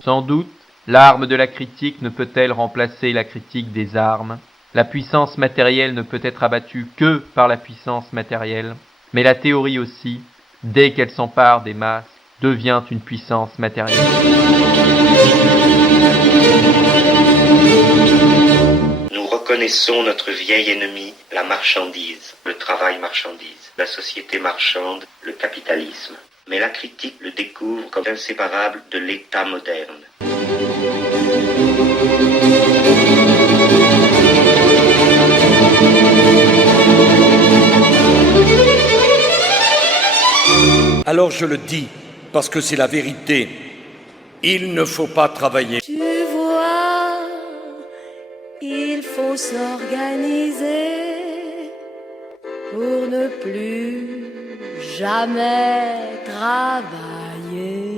Sans doute, l'arme de la critique ne peut-elle remplacer la critique des armes. La puissance matérielle ne peut être abattue que par la puissance matérielle, mais la théorie aussi, dès qu'elle s'empare des masses, devient une puissance matérielle. Nous reconnaissons notre vieil ennemi, la marchandise, le travail marchandise, la société marchande, le capitalisme. Mais la critique le découvre comme inséparable de l'État moderne. Alors je le dis, parce que c'est la vérité. Il ne faut pas travailler. Tu vois, il faut s'organiser pour ne plus jamais travailler.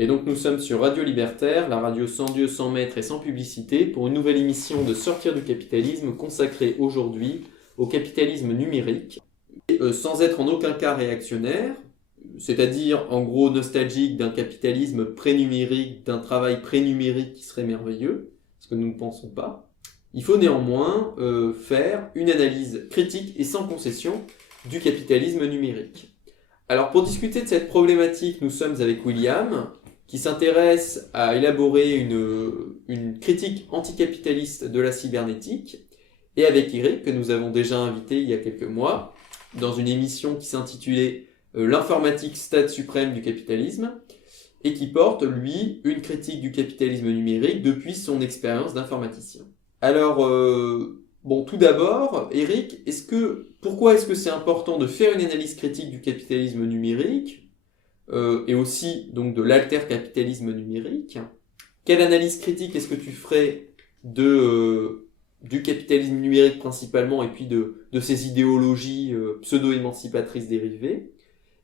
Et donc nous sommes sur Radio Libertaire, la radio sans Dieu, sans maître et sans publicité, pour une nouvelle émission de Sortir du capitalisme consacrée aujourd'hui au capitalisme numérique, et, sans être en aucun cas réactionnaire, c'est-à-dire en gros nostalgique d'un capitalisme pré-numérique, d'un travail pré-numérique qui serait merveilleux, ce que nous ne pensons pas. Il faut néanmoins faire une analyse critique et sans concession du capitalisme numérique. Alors pour discuter de cette problématique, nous sommes avec William, qui s'intéresse à élaborer une critique anticapitaliste de la cybernétique, et avec Eric, que nous avons déjà invité il y a quelques mois, dans une émission qui s'intitulait L'informatique stade suprême du capitalisme, et qui porte, lui, une critique du capitalisme numérique depuis son expérience d'informaticien. Alors, tout d'abord, Eric, pourquoi est-ce que c'est important de faire une analyse critique du capitalisme numérique, et aussi donc de l'altercapitalisme numérique? Quelle analyse critique est-ce que tu ferais du capitalisme numérique principalement, et puis de ses idéologies pseudo-émancipatrices dérivées?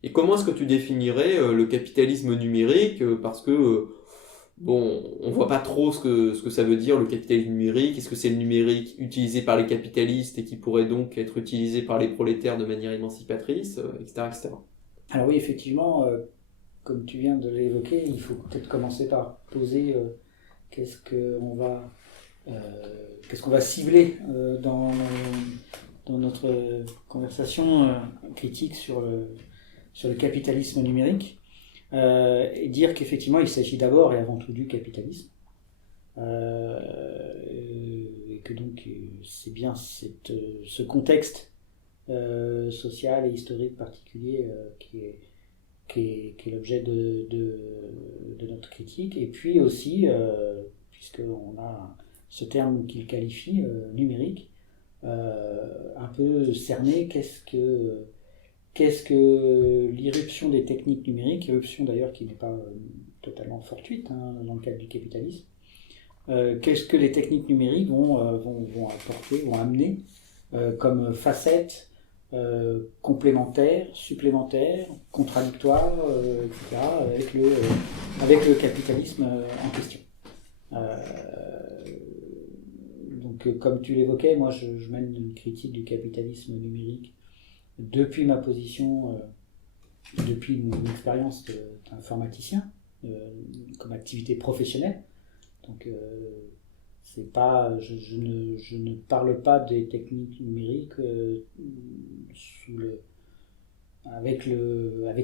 Et comment est-ce que tu définirais le capitalisme numérique, parce que on voit pas trop ce que ça veut dire le capitalisme numérique. Est-ce que c'est le numérique utilisé par les capitalistes et qui pourrait donc être utilisé par les prolétaires de manière émancipatrice, etc., etc. Alors oui, effectivement, comme tu viens de l'évoquer, il faut peut-être commencer par poser qu'est-ce qu'on va cibler dans notre conversation critique sur le capitalisme numérique, et dire qu'effectivement il s'agit d'abord et avant tout du capitalisme, et que donc c'est bien ce contexte social et historique particulier qui est l'objet de notre critique, et puis aussi, puisqu'on a ce terme qu'il qualifie, numérique, un peu cerner qu'est-ce que l'irruption des techniques numériques, irruption d'ailleurs qui n'est pas totalement fortuite dans le cadre du capitalisme, qu'est-ce que les techniques numériques vont apporter, vont amener comme facettes complémentaires, supplémentaires, contradictoires, etc., avec le capitalisme en question. Donc, comme tu l'évoquais, moi je mène une critique du capitalisme numérique depuis ma position, depuis une expérience d'informaticien, comme activité professionnelle. Donc, c'est pas, je ne parle pas des techniques numériques avec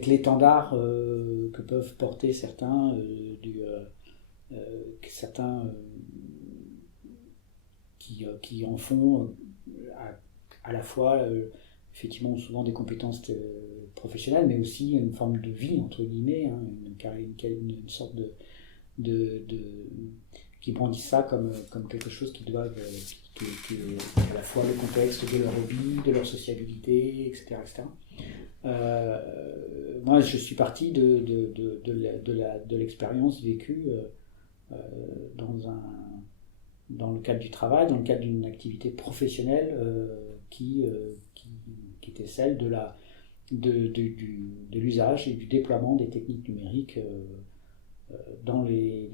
l'étendard que peuvent porter certains qui en font à la fois effectivement souvent des compétences professionnelles, mais aussi une forme de vie entre guillemets, une sorte de qui brandissent ça comme quelque chose qui est à la fois le contexte de leur hobby, de leur sociabilité, etc. Moi, je suis parti de l'expérience vécue dans le cadre du travail, dans le cadre d'une activité professionnelle qui était celle de l'usage et du déploiement des techniques numériques dans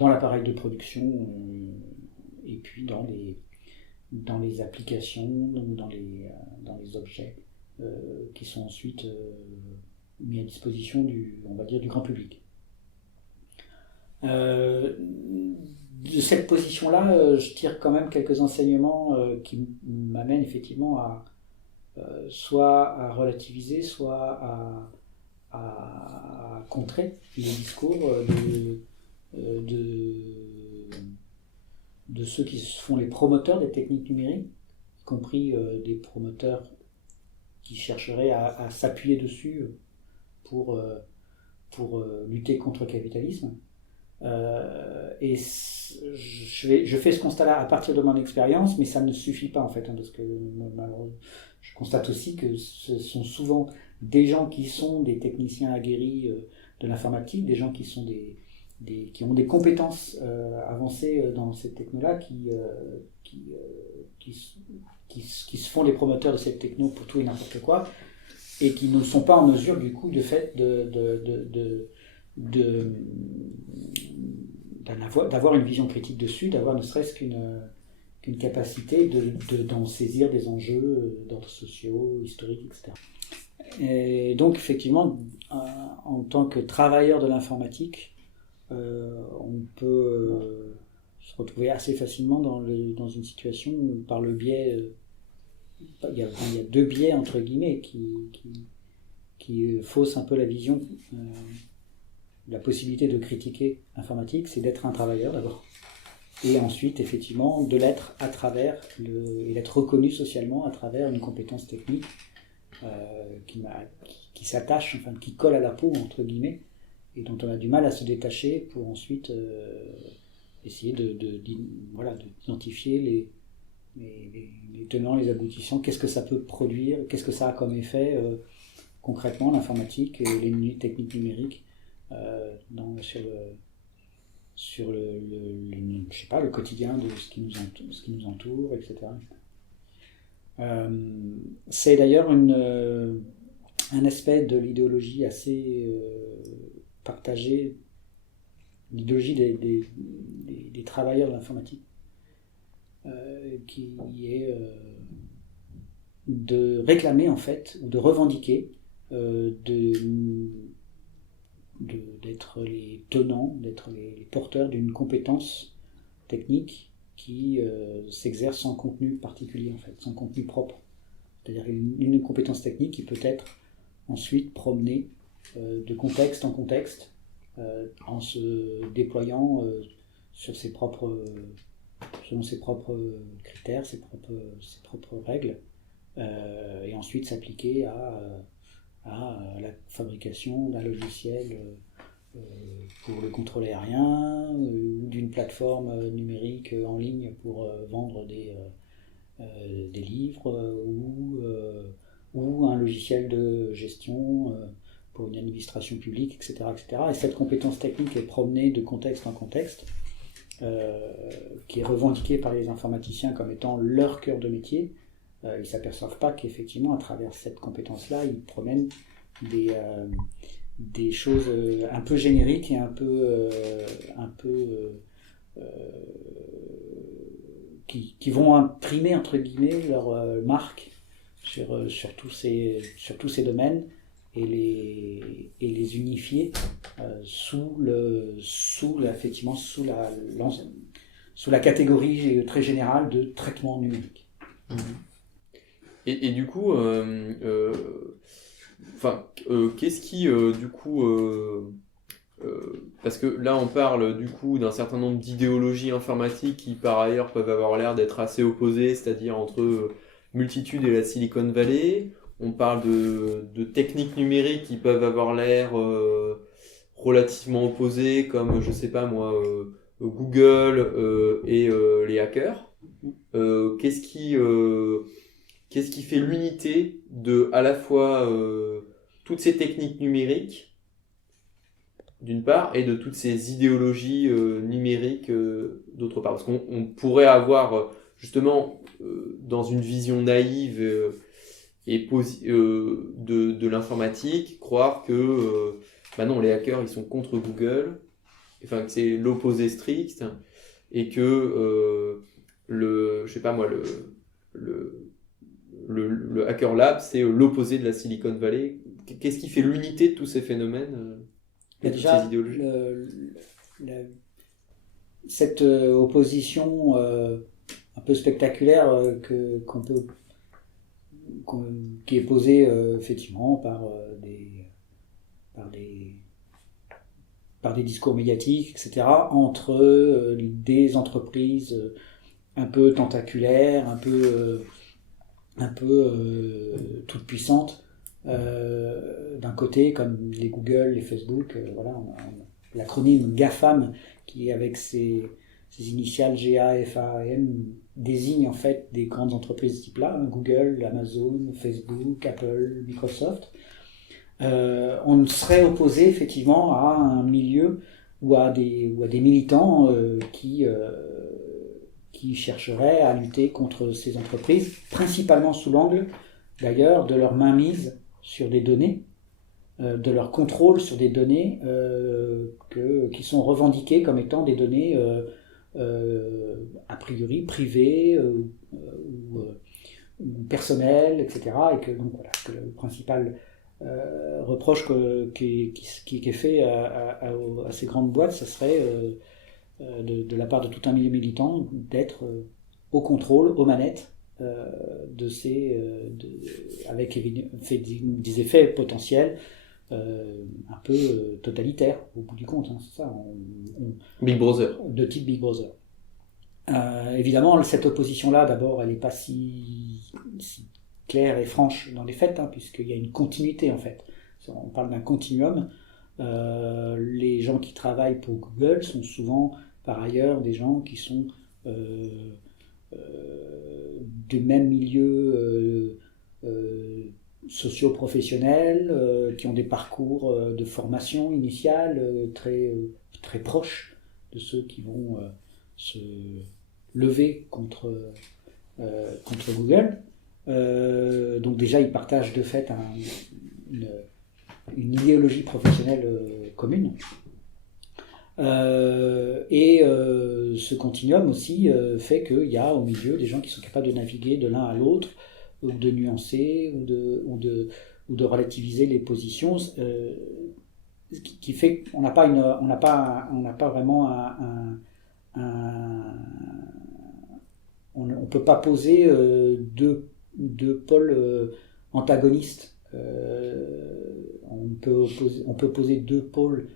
l'appareil de production et puis dans les applications, dans les objets qui sont ensuite mis à disposition on va dire, du grand public. De cette position-là, je tire quand même quelques enseignements qui m'amènent effectivement soit à relativiser, soit à contrer les discours de ceux qui font les promoteurs des techniques numériques, y compris des promoteurs qui chercheraient à s'appuyer dessus pour lutter contre le capitalisme. Et je fais ce constat-là à partir de mon expérience, mais ça ne suffit pas en fait, parce que malheureusement, je constate aussi que ce sont souvent des gens qui sont des techniciens aguerris de l'informatique, des gens qui sont qui ont des compétences avancées dans cette techno-là, qui se font les promoteurs de cette techno pour tout et n'importe quoi, et qui ne sont pas en mesure du coup de fait d'avoir une vision critique dessus, d'avoir ne serait-ce qu'une capacité d'en saisir des enjeux d'ordre sociaux, historiques, etc. Et donc effectivement, en tant que travailleur de l'informatique, on peut se retrouver assez facilement dans une situation où, par le biais, il y a deux biais entre guillemets qui faussent un peu la vision. La possibilité de critiquer l'informatique, c'est d'être un travailleur d'abord, et ensuite effectivement de l'être à travers et d'être reconnu socialement à travers une compétence technique qui s'attache, enfin qui colle à la peau entre guillemets, et dont on a du mal à se détacher pour ensuite essayer d'identifier les tenants, les aboutissants, qu'est-ce que ça peut produire, qu'est-ce que ça a comme effet concrètement l'informatique et les techniques numériques sur le quotidien de ce qui nous entoure, etc. C'est d'ailleurs un aspect de l'idéologie assez partagée, l'idéologie des travailleurs de l'informatique, qui est de réclamer en fait, ou de revendiquer d'être les tenants, d'être les porteurs d'une compétence technique qui s'exerce sans contenu particulier, en fait, sans contenu propre. C'est-à-dire une compétence technique qui peut être ensuite promenée de contexte en contexte, en se déployant selon ses propres critères, ses propres règles, et ensuite s'appliquer à la fabrication d'un logiciel pour le contrôle aérien, ou d'une plateforme numérique en ligne pour vendre des livres, ou un logiciel de gestion pour une administration publique, etc., etc. Et cette compétence technique est promenée de contexte en contexte, qui est revendiquée par les informaticiens comme étant leur cœur de métier. Ils ne s'aperçoivent pas qu'effectivement, à travers cette compétence-là, ils promènent des choses un peu génériques et un peu qui vont imprimer, entre guillemets, leur marque sur tous ces domaines, et les unifier sous la catégorie très générale de traitement numérique. Et du coup, qu'est-ce qui, du coup, parce que là on parle du coup d'un certain nombre d'idéologies informatiques qui par ailleurs peuvent avoir l'air d'être assez opposées, c'est-à-dire entre multitude et la Silicon Valley. On parle de techniques numériques qui peuvent avoir l'air relativement opposées, comme je sais pas moi, Google et les hackers. Qu'est-ce qui fait l'unité de à la fois toutes ces techniques numériques d'une part, et de toutes ces idéologies numériques d'autre part. Parce qu'on pourrait avoir justement dans une vision naïve de l'informatique, croire que non, les hackers ils sont contre Google, enfin que c'est l'opposé strict, et que je sais pas moi, le Hacker Lab, c'est l'opposé de la Silicon Valley. Qu'est-ce qui fait l'unité de tous ces phénomènes et de toutes ces idéologies? Cette opposition un peu spectaculaire qui est posée effectivement par des discours médiatiques, etc., entre des entreprises un peu tentaculaires, un peu toutes puissantes, d'un côté, comme les Google, les Facebook, voilà, l'acronyme GAFAM, qui avec ses initiales GAFAM désigne en fait des grandes entreprises de ce type-là, Google, Amazon, Facebook, Apple, Microsoft. On serait opposé effectivement à un milieu ou à des militants qui chercheraient à lutter contre ces entreprises, principalement sous l'angle d'ailleurs de leur mainmise sur des données, de leur contrôle sur des données qui sont revendiquées comme étant des données a priori privées ou personnelles, etc. Et que donc voilà, que le principal reproche qui est fait à ces grandes boîtes, ce serait de la part de tout un milieu militant d'être au contrôle, aux manettes avec des effets potentiels un peu totalitaires au bout du compte, hein, c'est ça. Big Brother. De type Big Brother. Évidemment, cette opposition-là, d'abord, elle n'est pas si claire et franche dans les faits, hein, puisqu'il y a une continuité en fait. On parle d'un continuum. Les gens qui travaillent pour Google sont souvent par ailleurs des gens qui sont du même milieu socio-professionnel, qui ont des parcours de formation initiale très proches de ceux qui vont se lever contre Google. Donc déjà, ils partagent de fait une idéologie professionnelle commune. Et ce continuum aussi fait qu'il y a au milieu des gens qui sont capables de naviguer de l'un à l'autre, ou de nuancer, ou de relativiser les positions, qui fait qu'on n'a pas vraiment on peut pas poser deux pôles antagonistes. On peut poser deux pôles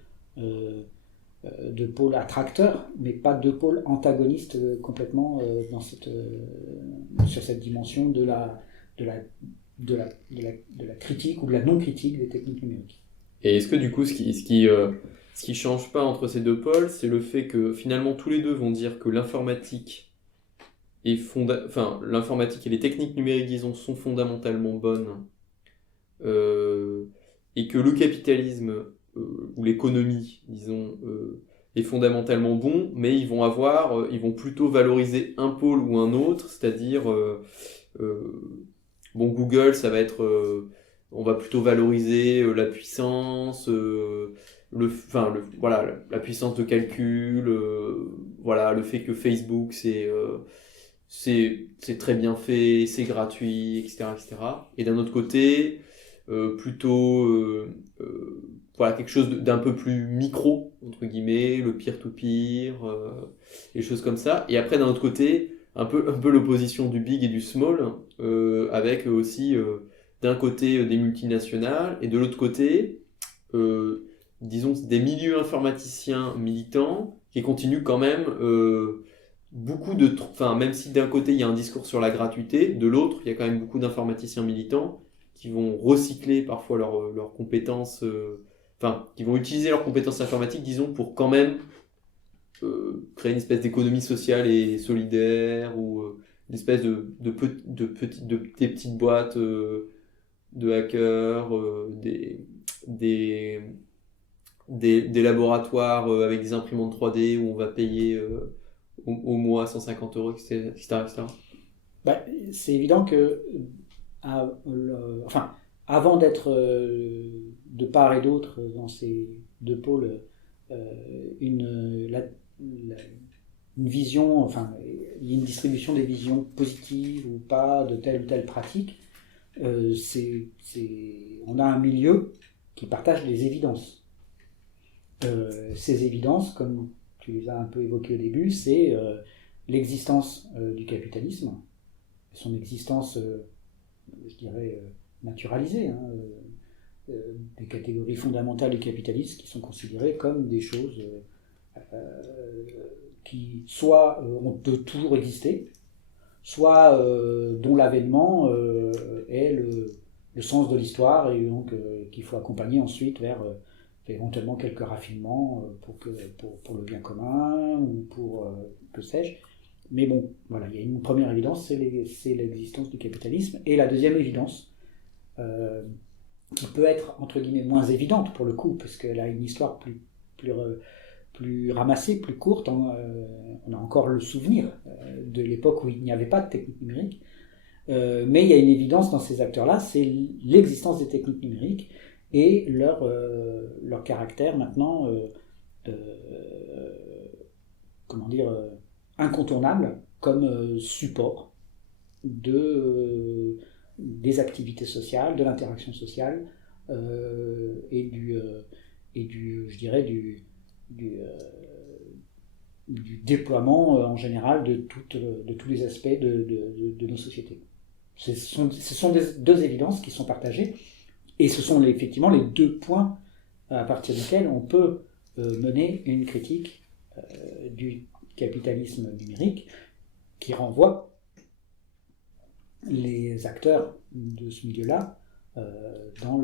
attracteurs, mais pas deux pôles antagonistes complètement sur cette dimension de la critique ou de la non-critique des techniques numériques. Et est-ce que du coup, ce qui change pas entre ces deux pôles, c'est le fait que finalement tous les deux vont dire que l'informatique l'informatique et les techniques numériques, disons, sont fondamentalement bonnes, et que le capitalisme ou l'économie, disons, est fondamentalement bon, mais ils vont plutôt valoriser un pôle ou un autre, c'est-à-dire, Google, ça va être, on va plutôt valoriser la puissance, la puissance de calcul, le fait que Facebook, c'est très bien fait, c'est gratuit, etc., etc. Et d'un autre côté, plutôt quelque chose d'un peu plus micro, entre guillemets, le peer-to-peer, les choses comme ça. Et après, d'un autre côté, un peu l'opposition du big et du small, avec aussi d'un côté des multinationales et de l'autre côté, disons, des milieux informaticiens militants qui continuent quand même même si d'un côté il y a un discours sur la gratuité, de l'autre il y a quand même beaucoup d'informaticiens militants qui vont recycler parfois leurs compétences, qui vont utiliser leurs compétences informatiques, disons, pour quand même créer une espèce d'économie sociale et solidaire, ou une espèce des petites boîtes de hackers, des laboratoires avec des imprimantes 3D où on va payer au mois 150 €, etc., etc. C'est évident que avant d'être de part et d'autre dans ces deux pôles, une vision, il y a une distribution des visions positives ou pas de telle ou telle pratique. On a un milieu qui partage des évidences. Ces évidences, comme tu les as un peu évoquées au début, c'est l'existence du capitalisme, son existence, je dirais, naturalisée, des catégories fondamentales du capitalisme qui sont considérées comme des choses qui soit ont toujours existé, soit dont l'avènement est le sens de l'histoire et donc qu'il faut accompagner ensuite vers éventuellement quelques raffinements pour le bien commun ou pour que sais-je. Mais bon, voilà, il y a une première évidence, c'est l'existence du capitalisme. Et la deuxième évidence, qui peut être entre guillemets moins évidente pour le coup, parce qu'elle a une histoire plus ramassée, plus courte. On a encore le souvenir de l'époque où il n'y avait pas de technique numérique. Mais il y a une évidence dans ces acteurs-là, c'est l'existence des techniques numériques et leur caractère maintenant, incontournable comme support des activités sociales, de l'interaction sociale et je dirais du déploiement en général de tous les aspects de nos sociétés. Ce sont deux évidences qui sont partagées. Et ce sont effectivement les deux points à partir desquels on peut mener une critique du capitalisme numérique qui renvoie les acteurs de ce milieu-là dans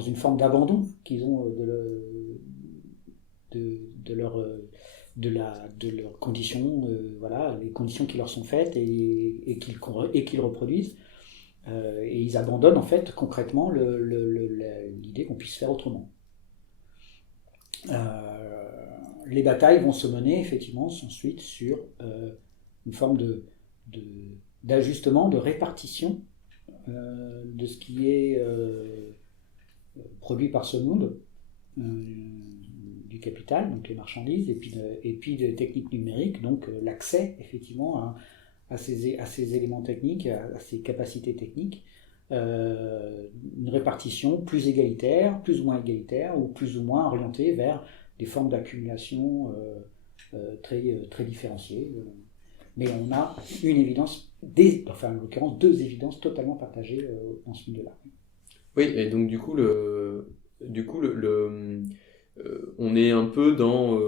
une forme d'abandon qu'ils ont de leurs conditions, les conditions qui leur sont faites et qu'ils reproduisent. Et ils abandonnent en fait concrètement l'idée qu'on puisse faire autrement. Les batailles vont se mener effectivement ensuite sur une forme d'ajustement, de répartition de ce qui est produit par ce monde du capital, donc les marchandises, et puis des techniques numériques, donc l'accès effectivement à ces éléments techniques, à ces capacités techniques, une répartition plus égalitaire, plus ou moins égalitaire, ou plus ou moins orientée vers des formes d'accumulation très différenciées. Mais on a une évidence, en l'occurrence deux évidences totalement partagées dans ce milieu-là. Oui, et donc du coup, on est un peu dans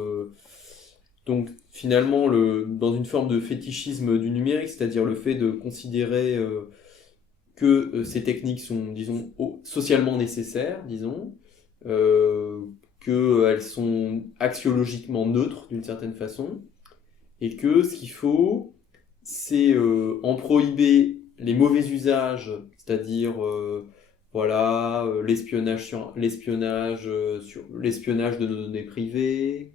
donc finalement dans une forme de fétichisme du numérique, c'est-à-dire le fait de considérer que ces techniques sont, disons, socialement nécessaires, disons, qu'elles sont axiologiquement neutres d'une certaine façon, et que ce qu'il faut, c'est en prohiber les mauvais usages, c'est-à-dire l'espionnage de nos données privées,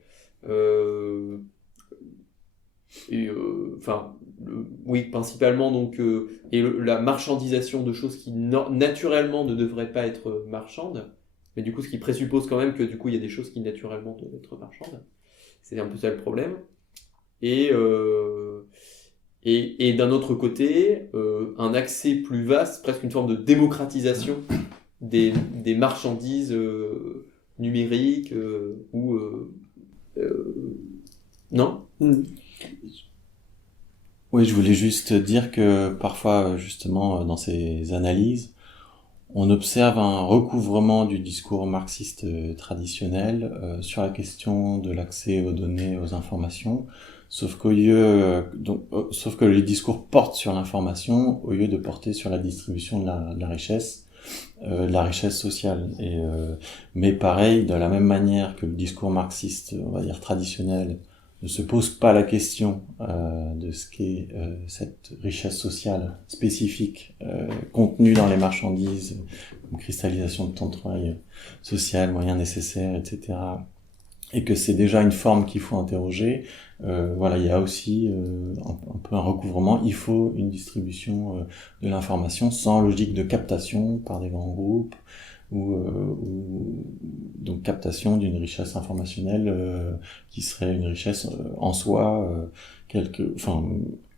principalement donc la marchandisation de choses qui naturellement ne devraient pas être marchandes, mais du coup ce qui présuppose quand même que du coup il y a des choses qui naturellement doivent être marchandes. C'est un peu ça le problème. Et d'un autre côté, un accès plus vaste, presque une forme de démocratisation des marchandises numériques non ? Oui, je voulais juste dire que parfois, justement, dans ces analyses, on observe un recouvrement du discours marxiste traditionnel sur la question de l'accès aux données, aux informations, sauf que les discours portent sur l'information au lieu de porter sur la distribution de la richesse sociale. Mais pareil, de la même manière que le discours marxiste, on va dire traditionnel, ne se pose pas la question de ce qu'est cette richesse sociale spécifique contenue dans les marchandises, comme cristallisation de temps de travail social, moyens nécessaires, etc., et que c'est déjà une forme qu'il faut interroger, voilà, il y a aussi un peu un recouvrement. Il faut une distribution de l'information sans logique de captation par des grands groupes, ou donc captation d'une richesse informationnelle qui serait une richesse en soi,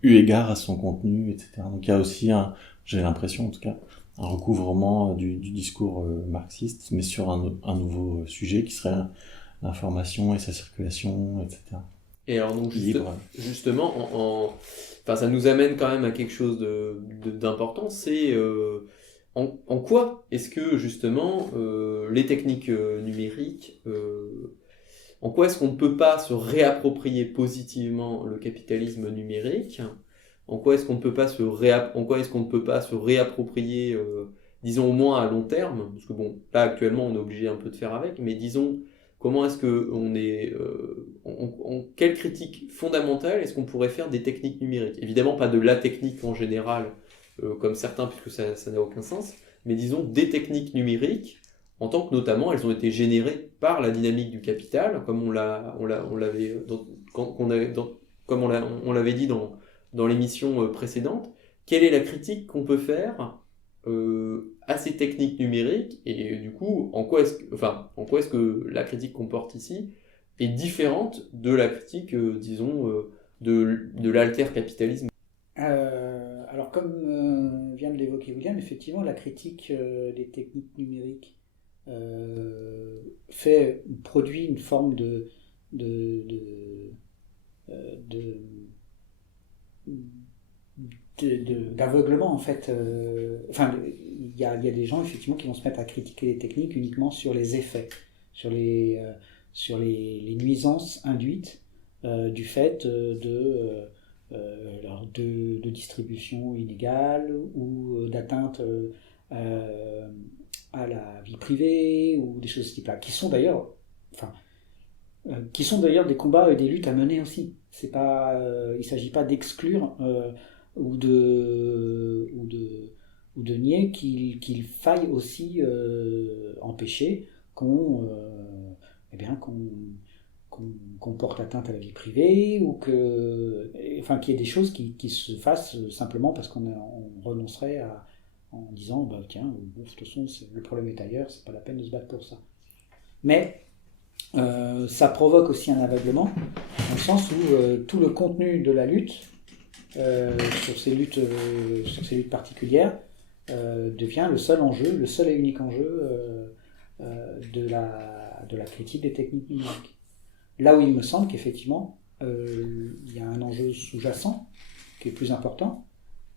eu égard à son contenu, etc. Donc il y a aussi j'ai l'impression en tout cas, un recouvrement du discours marxiste, mais sur un nouveau sujet qui serait l'information et sa circulation, etc. Et alors donc Libre. justement, enfin, ça nous amène quand même à quelque chose d'important, c'est en quoi est-ce que justement les techniques numériques, en quoi est-ce qu'on ne peut pas se réapproprier positivement le capitalisme numérique? En quoi est-ce qu'on ne peut pas se réapproprier, disons au moins à long terme, parce que bon, là actuellement on est obligé un peu de faire avec, mais disons comment est-ce que on est, quelle critique fondamentale est-ce qu'on pourrait faire des techniques numériques? Évidemment pas de la technique en général, comme certains, puisque ça n'a aucun sens, mais disons des techniques numériques, en tant que notamment elles ont été générées par la dynamique du capital, comme on l'avait dit dans l'émission précédente. Quelle est la critique qu'on peut faire à ces techniques numériques, et du coup, en quoi est-ce que la critique qu'on porte ici est différente de la critique, disons, de l'alter-capitalisme? Alors, comme vient de l'évoquer William, effectivement, la critique des techniques numériques produit une forme d'aveuglement, en fait. Il y a des gens effectivement qui vont se mettre à critiquer les techniques uniquement sur les effets, sur les nuisances induites du fait de distribution illégale ou d'atteinte à la vie privée ou des choses de ce type-là, qui sont d'ailleurs des combats et des luttes à mener aussi. Il ne s'agit pas d'exclure ou de nier qu'il faille aussi empêcher qu'on porte atteinte à la vie privée, ou qu'il y ait des choses qui se fassent simplement parce qu'on renoncerait en disant tiens, de toute façon le problème est ailleurs, c'est pas la peine de se battre pour ça. Mais ça provoque aussi un aveuglement, dans le sens où tout le contenu de la lutte sur ces luttes particulières devient le seul et unique enjeu de la critique des techniques numériques. Là où il me semble qu'effectivement il y a un enjeu sous-jacent qui est plus important,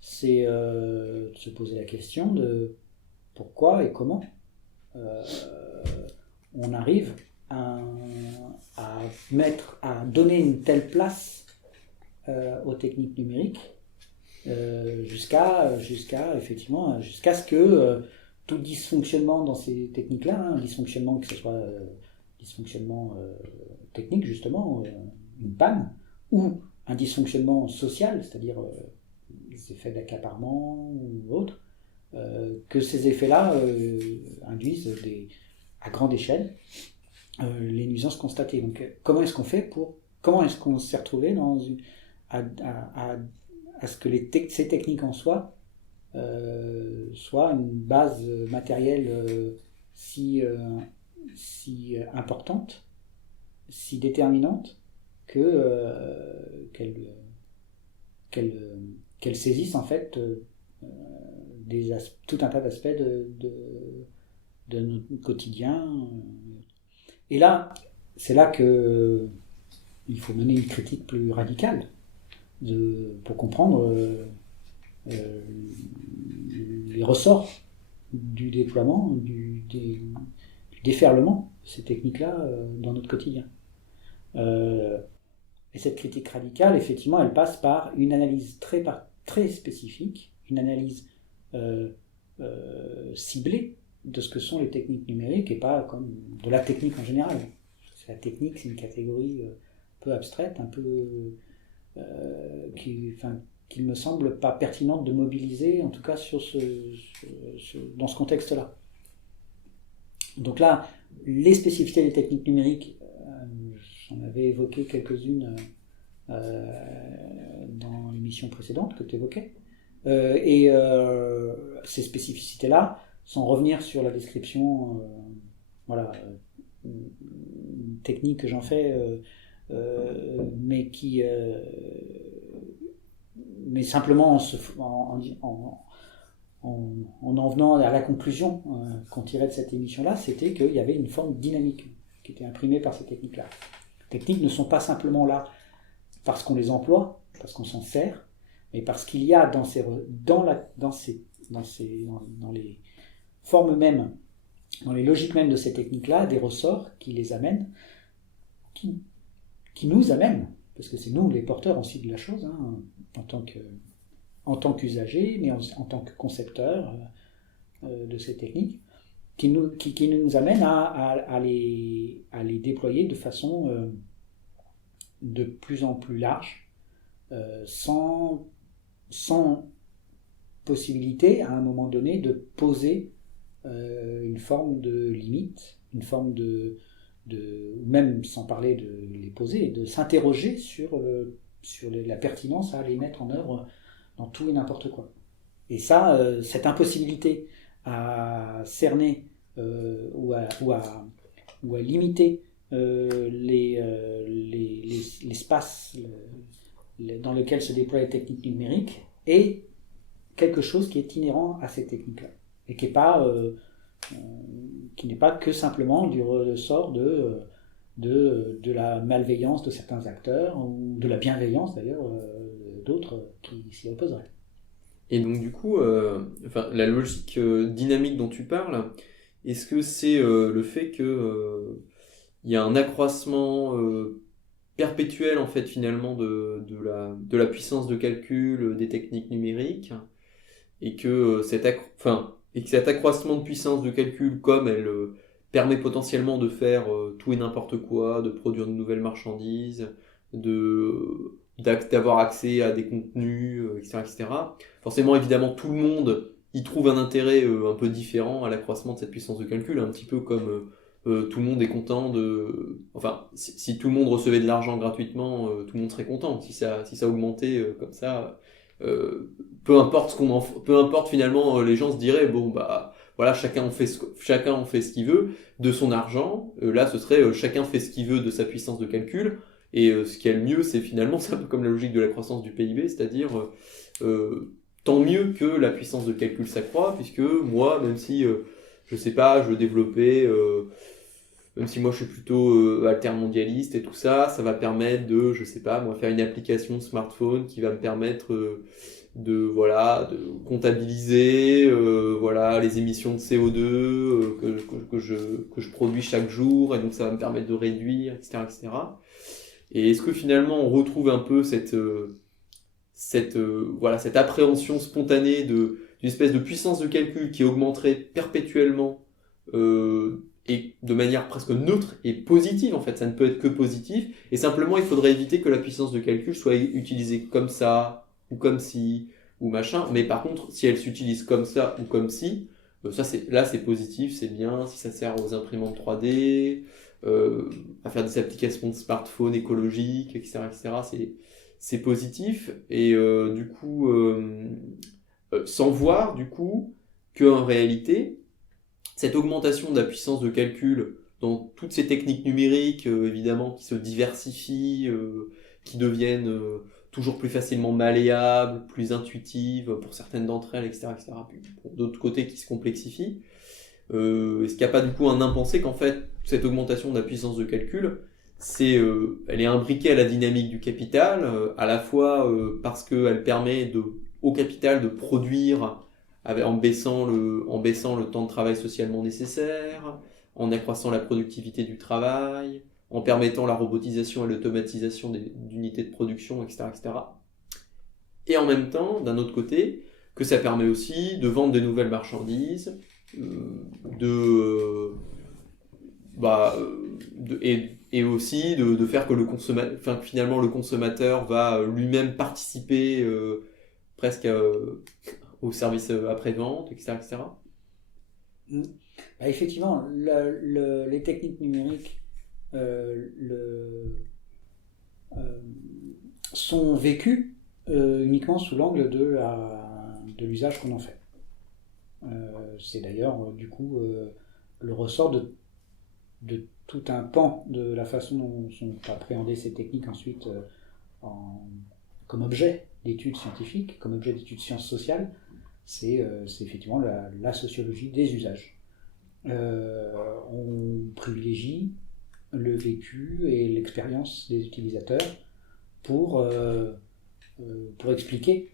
c'est de se poser la question de pourquoi et comment on arrive à donner une telle place aux techniques numériques jusqu'à ce que tout dysfonctionnement dans ces techniques-là, dysfonctionnement, que ce soit dysfonctionnement technique justement, une panne, ou un dysfonctionnement social, c'est-à-dire des effets d'accaparement ou autres, que ces effets-là induisent à grande échelle les nuisances constatées. Donc comment est-ce qu'on s'est retrouvé à ce que ces techniques en soi soient une base matérielle si importante, si déterminante, qu'elle saisisse en fait tout un tas d'aspects de notre quotidien. Et là, c'est là que il faut mener une critique plus radicale pour comprendre les ressorts du déploiement, du déferlement de ces techniques-là dans notre quotidien. Et cette critique radicale, effectivement, elle passe par une analyse très spécifique, une analyse ciblée de ce que sont les techniques numériques, et pas comme de la technique en général. La technique, c'est une catégorie peu abstraite, un peu qu'il me semble pas pertinente de mobiliser, en tout cas dans ce contexte-là. Donc là, les spécificités des techniques numériques, j'en avais évoqué quelques-unes dans l'émission précédente que tu évoquais. Et ces spécificités-là, sans revenir sur la description technique que j'en fais, mais simplement en venant à la conclusion qu'on tirait de cette émission-là, c'était qu'il y avait une forme dynamique qui était imprimée par ces techniques-là. Les techniques ne sont pas simplement là parce qu'on les emploie, parce qu'on s'en sert, mais parce qu'il y a dans les formes mêmes, dans les logiques mêmes de ces techniques-là, des ressorts qui les amènent, qui nous amènent, parce que c'est nous les porteurs aussi de la chose, hein, en tant qu'usagers, mais en tant que concepteurs de ces techniques, qui nous amènent à les déployer de façon de plus en plus large, sans possibilité à un moment donné de poser une forme de limite, une forme même sans parler de les poser, de s'interroger sur la pertinence à les mettre en œuvre dans tout et n'importe quoi. Et ça, cette impossibilité à cerner ou à limiter l'espace dans lequel se déploient les techniques numériques est quelque chose qui est inhérent à ces techniques-là et qui n'est pas que simplement du ressort de la malveillance de certains acteurs ou de la bienveillance d'ailleurs d'autres qui s'y opposeraient. Et donc du coup, la logique dynamique dont tu parles, est-ce que c'est le fait que il y a un accroissement perpétuel en fait finalement de la puissance de calcul des techniques numériques et que cet accroissement de puissance de calcul, comme elle permet potentiellement de faire tout et n'importe quoi, de produire de nouvelles marchandises, d'avoir accès à des contenus, etc. Forcément, évidemment, tout le monde y trouve un intérêt un peu différent à l'accroissement de cette puissance de calcul, un petit peu comme tout le monde est content de... Enfin, si tout le monde recevait de l'argent gratuitement, tout le monde serait content. Si ça augmentait comme ça, peu importe finalement, les gens se diraient, bon, bah, voilà, chacun en fait ce qu'il veut de son argent. Là, ce serait chacun fait ce qu'il veut de sa puissance de calcul. Et ce qui est le mieux, c'est finalement, c'est un peu comme la logique de la croissance du PIB, c'est-à-dire tant mieux que la puissance de calcul s'accroît, puisque moi, même si, je sais pas, je veux développer, même si moi je suis plutôt altermondialiste et tout ça, ça va permettre de, je sais pas, moi faire une application smartphone qui va me permettre de comptabiliser les émissions de CO2 que je produis chaque jour, et donc ça va me permettre de réduire, etc. Et est-ce que finalement on retrouve un peu cette appréhension spontanée d'une espèce de puissance de calcul qui augmenterait perpétuellement et de manière presque neutre et positive, en fait, ça ne peut être que positif, et simplement il faudrait éviter que la puissance de calcul soit utilisée comme ça, ou comme ci, ou machin, mais par contre, si elle s'utilise comme ça, ou comme ci, c'est positif, c'est bien, si ça sert aux imprimantes 3D, à faire des applications de smartphone écologiques, etc., c'est positif, et du coup, sans voir, du coup, qu'en réalité, cette augmentation de la puissance de calcul dans toutes ces techniques numériques, évidemment, qui se diversifient, qui deviennent toujours plus facilement malléables, plus intuitives pour certaines d'entre elles, etc., puis pour d'autres côtés qui se complexifient, est-ce qu'il n'y a pas du coup un impensé qu'en fait, cette augmentation de la puissance de calcul, elle est imbriquée à la dynamique du capital, à la fois parce qu'elle permet au capital de produire en baissant le temps de travail socialement nécessaire, en accroissant la productivité du travail, en permettant la robotisation et l'automatisation d'unités de production, etc., etc. Et en même temps, d'un autre côté, que ça permet aussi de vendre des nouvelles marchandises, et et aussi de faire que finalement le consommateur va lui-même participer presque au service après-vente, etc., etc. Bah, effectivement, les techniques numériques sont vécues uniquement sous l'angle de l'usage qu'on en fait. C'est d'ailleurs du coup le ressort de tout un pan de la façon dont sont appréhendées ces techniques ensuite comme objet d'études scientifiques, comme objet d'études sciences sociales. C'est effectivement la sociologie des usages. On privilégie le vécu et l'expérience des utilisateurs pour expliquer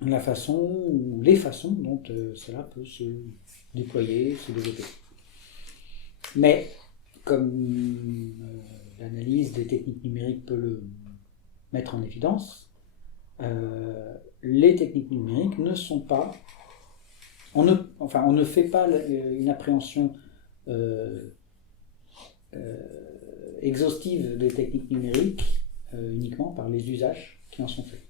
la façon ou les façons dont cela peut se déployer, se développer. Mais comme l'analyse des techniques numériques peut le mettre en évidence, les techniques numériques ne sont pas... On ne fait pas une appréhension exhaustive des techniques numériques uniquement par les usages qui en sont faits.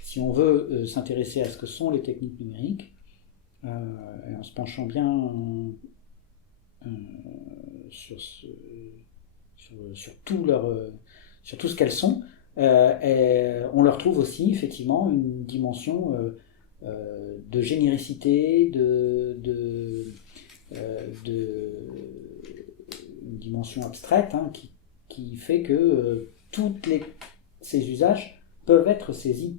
Si on veut s'intéresser à ce que sont les techniques numériques, et en se penchant bien sur tout ce qu'elles sont, on leur trouve aussi effectivement une dimension de généricité, une dimension abstraite qui fait que ces usages peuvent être saisis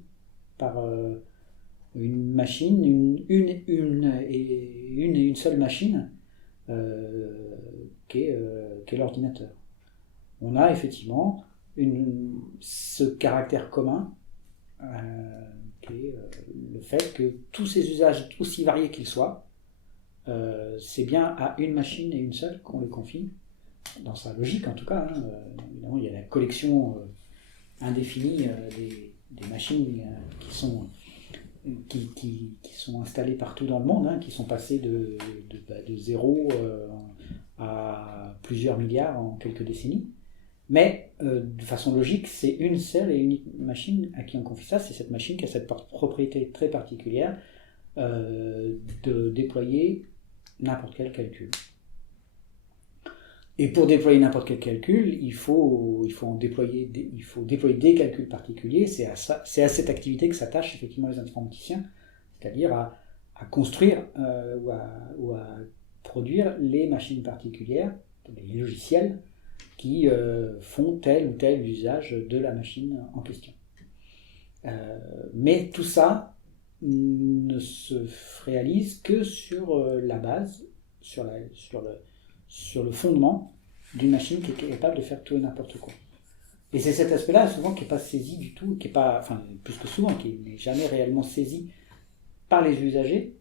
par une machine, une et une seule machine qu'est l'ordinateur. On a effectivement ce caractère commun qui est le fait que tous ces usages, aussi variés qu'ils soient, c'est bien à une machine et une seule qu'on les confie, dans sa logique en tout cas. Évidemment, il y a la collection indéfinie des machines qui sont installées partout dans le monde, qui sont passées de zéro à plusieurs milliards en quelques décennies. Mais de façon logique, c'est une seule et unique machine à qui on confie ça. C'est cette machine qui a cette propriété très particulière de déployer n'importe quel calcul. Et pour déployer n'importe quel calcul, il faut déployer des calculs particuliers. C'est à cette activité que s'attachent effectivement les informaticiens, c'est-à-dire à construire ou à produire les machines particulières, les logiciels, qui font tel ou tel usage de la machine en question. Mais tout ça ne se réalise que sur la base, sur le fondement d'une machine qui est capable de faire tout et n'importe quoi. Et c'est cet aspect-là souvent qui n'est pas saisi du tout, plus que souvent, qui n'est jamais réellement saisi par les usagers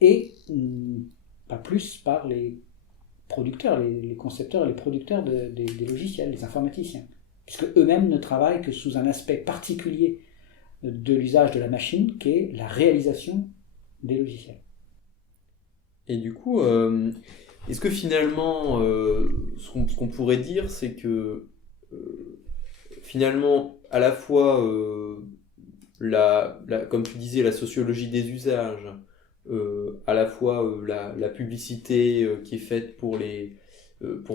et pas plus par les producteurs, les concepteurs et les producteurs des logiciels, les informaticiens, puisque eux-mêmes ne travaillent que sous un aspect particulier de l'usage de la machine, qui est la réalisation des logiciels. Et du coup, est-ce que finalement, ce qu'on pourrait dire, c'est que finalement, à la fois, comme tu disais, la sociologie des usages, à la fois la publicité qui est faite pour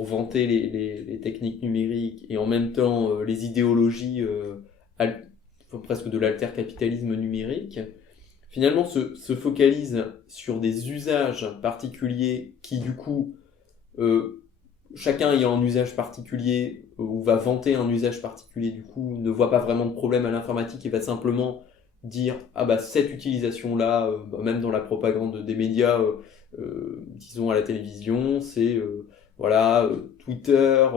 vanter les techniques numériques, et en même temps les idéologies presque de l'altercapitalisme numérique, finalement se focalise sur des usages particuliers qui du coup, chacun ayant un usage particulier ou va vanter un usage particulier, du coup ne voit pas vraiment de problème à l'informatique et va simplement dire cette utilisation là même dans la propagande des médias disons à la télévision, c'est Twitter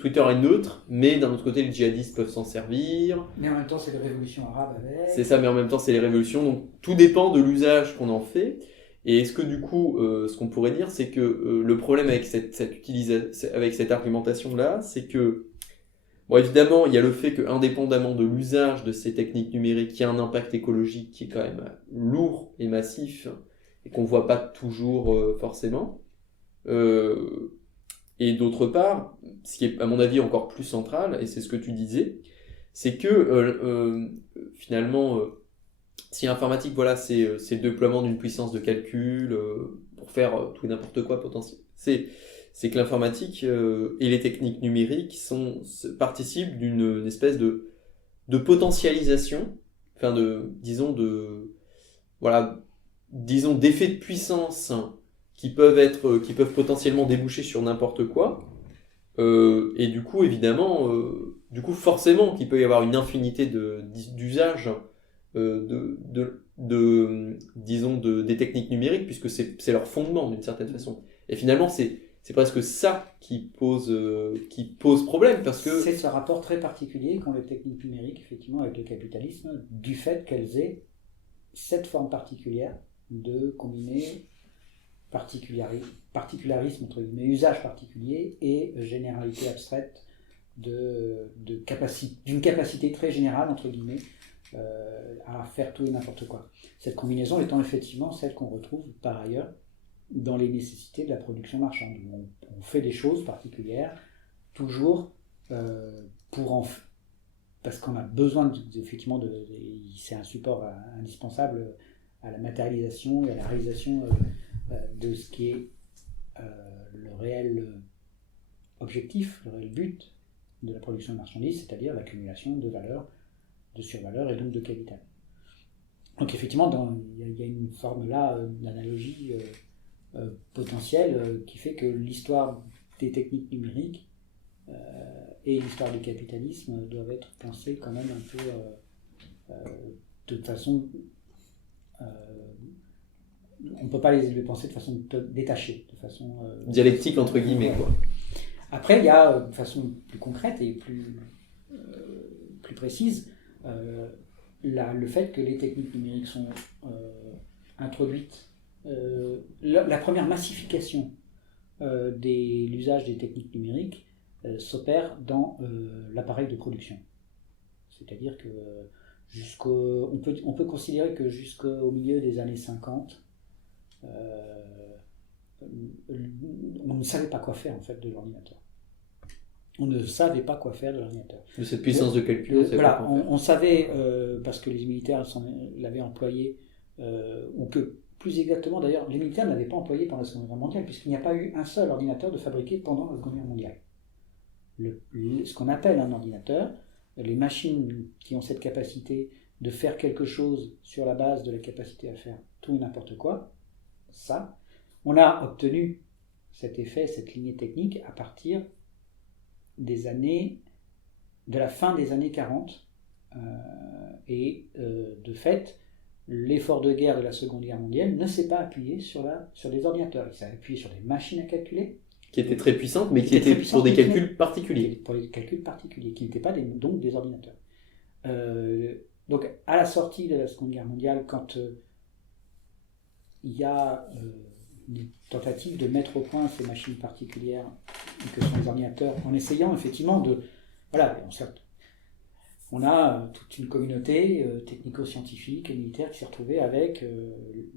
Twitter est neutre, mais d'un autre côté les djihadistes peuvent s'en servir, mais en même temps c'est les révolutions arabes avec... c'est ça, mais en même temps c'est les révolutions, donc tout dépend de l'usage qu'on en fait. Et est-ce que du coup ce qu'on pourrait dire, c'est que le problème avec cette argumentation là, c'est que évidemment, il y a le fait que, indépendamment de l'usage de ces techniques numériques, il y a un impact écologique qui est quand même lourd et massif et qu'on voit pas toujours forcément. Et d'autre part, ce qui est à mon avis encore plus central, et c'est ce que tu disais, c'est que finalement, si informatique, voilà, c'est le déploiement d'une puissance de calcul pour faire tout et n'importe quoi potentiel. C'est que l'informatique et les techniques numériques participent d'une espèce de potentialisation, enfin disons d'effets de puissance qui peuvent potentiellement déboucher sur n'importe quoi. Et du coup, évidemment, forcément qu'il peut y avoir une infinité d'usages des techniques numériques, puisque c'est leur fondement d'une certaine façon. Et finalement, c'est presque ça qui pose problème, parce que... C'est ce rapport très particulier qu'ont les techniques numériques, effectivement, avec le capitalisme, du fait qu'elles aient cette forme particulière de combiner particularisme, entre guillemets, usage particulier et généralité abstraite d'une capacité très générale, entre guillemets, à faire tout et n'importe quoi. Cette combinaison étant effectivement celle qu'on retrouve par ailleurs dans les nécessités de la production marchande. On fait des choses particulières, toujours parce qu'on a besoin effectivement c'est un support indispensable à la matérialisation et à la réalisation de ce qui est le réel objectif, le réel but de la production de marchandises, c'est-à-dire l'accumulation de valeur, de survaleur et donc de capital. Donc effectivement, il y a une forme là d'analogie potentielle qui fait que l'histoire des techniques numériques et l'histoire du capitalisme doivent être pensées quand même un peu de façon... on ne peut pas les penser de façon détachée, de façon... dialectique entre guillemets, quoi. Après, il y a de façon plus concrète et plus précise le fait que les techniques numériques sont introduites. La première massification de l'usage des techniques numériques s'opère dans l'appareil de production. C'est-à-dire que on peut considérer que jusqu'au milieu des années 50, on ne savait pas quoi faire en fait de l'ordinateur. On ne savait pas quoi faire de l'ordinateur. De cette puissance de calcul, voilà, on savait, parce que les militaires l'avaient employé, ou que, plus exactement d'ailleurs, les militaires ne l'avaient pas employé pendant la Seconde Guerre mondiale, puisqu'il n'y a pas eu un seul ordinateur de fabriqué pendant la Seconde Guerre mondiale. Ce qu'on appelle un ordinateur, les machines qui ont cette capacité de faire quelque chose sur la base de la capacité à faire tout et n'importe quoi, ça, on a obtenu cet effet, cette lignée technique à partir de la fin des années 40, et de fait, l'effort de guerre de la Seconde Guerre mondiale ne s'est pas appuyé sur des ordinateurs, il s'est appuyé sur des machines à calculer, qui étaient très puissantes, mais qui étaient pour des calculs particuliers. Pour des calculs particuliers, qui n'étaient pas donc des ordinateurs. Donc, à la sortie de la Seconde Guerre mondiale, quand il y a une tentative de mettre au point ces machines particulières que sont les ordinateurs, en essayant effectivement de... Voilà, on a toute une communauté technico-scientifique et militaire qui s'est retrouvée avec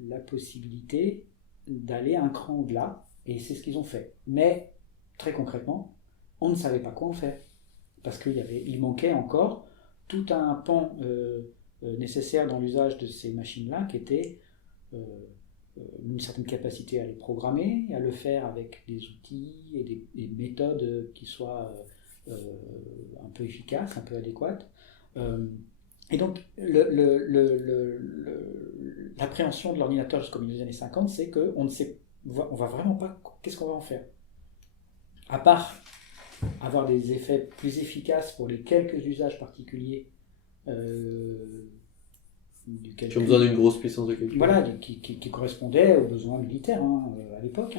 la possibilité d'aller un cran au-delà, et c'est ce qu'ils ont fait. Mais, très concrètement, on ne savait pas quoi en faire, parce qu'il manquait encore tout un pan nécessaire dans l'usage de ces machines-là, qui était une certaine capacité à les programmer, à le faire avec des outils et des méthodes qui soient un peu efficaces, un peu adéquates. Et donc, l'appréhension de l'ordinateur jusqu'au milieu des années 50, c'est qu'on ne sait, on va vraiment pas, qu'est-ce qu'on va en faire? À part avoir des effets plus efficaces pour les quelques usages particuliers du calcul. Qui ont besoin d'une grosse puissance de calcul. Voilà, qui correspondait aux besoins militaires à l'époque.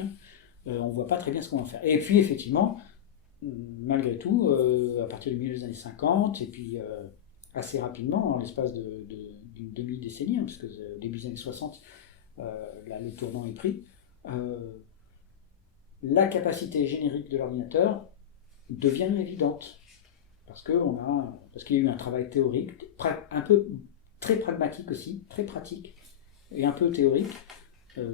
On ne voit pas très bien ce qu'on va en faire. Et puis, effectivement, malgré tout, à partir du milieu des années 50, et puis assez rapidement, en l'espace d'une demi-décennie, puisque au début des années 60, là, le tournant est pris, la capacité générique de l'ordinateur devient évidente. Parce qu'il y a eu un travail théorique, un peu très pragmatique aussi, très pratique, et un peu théorique,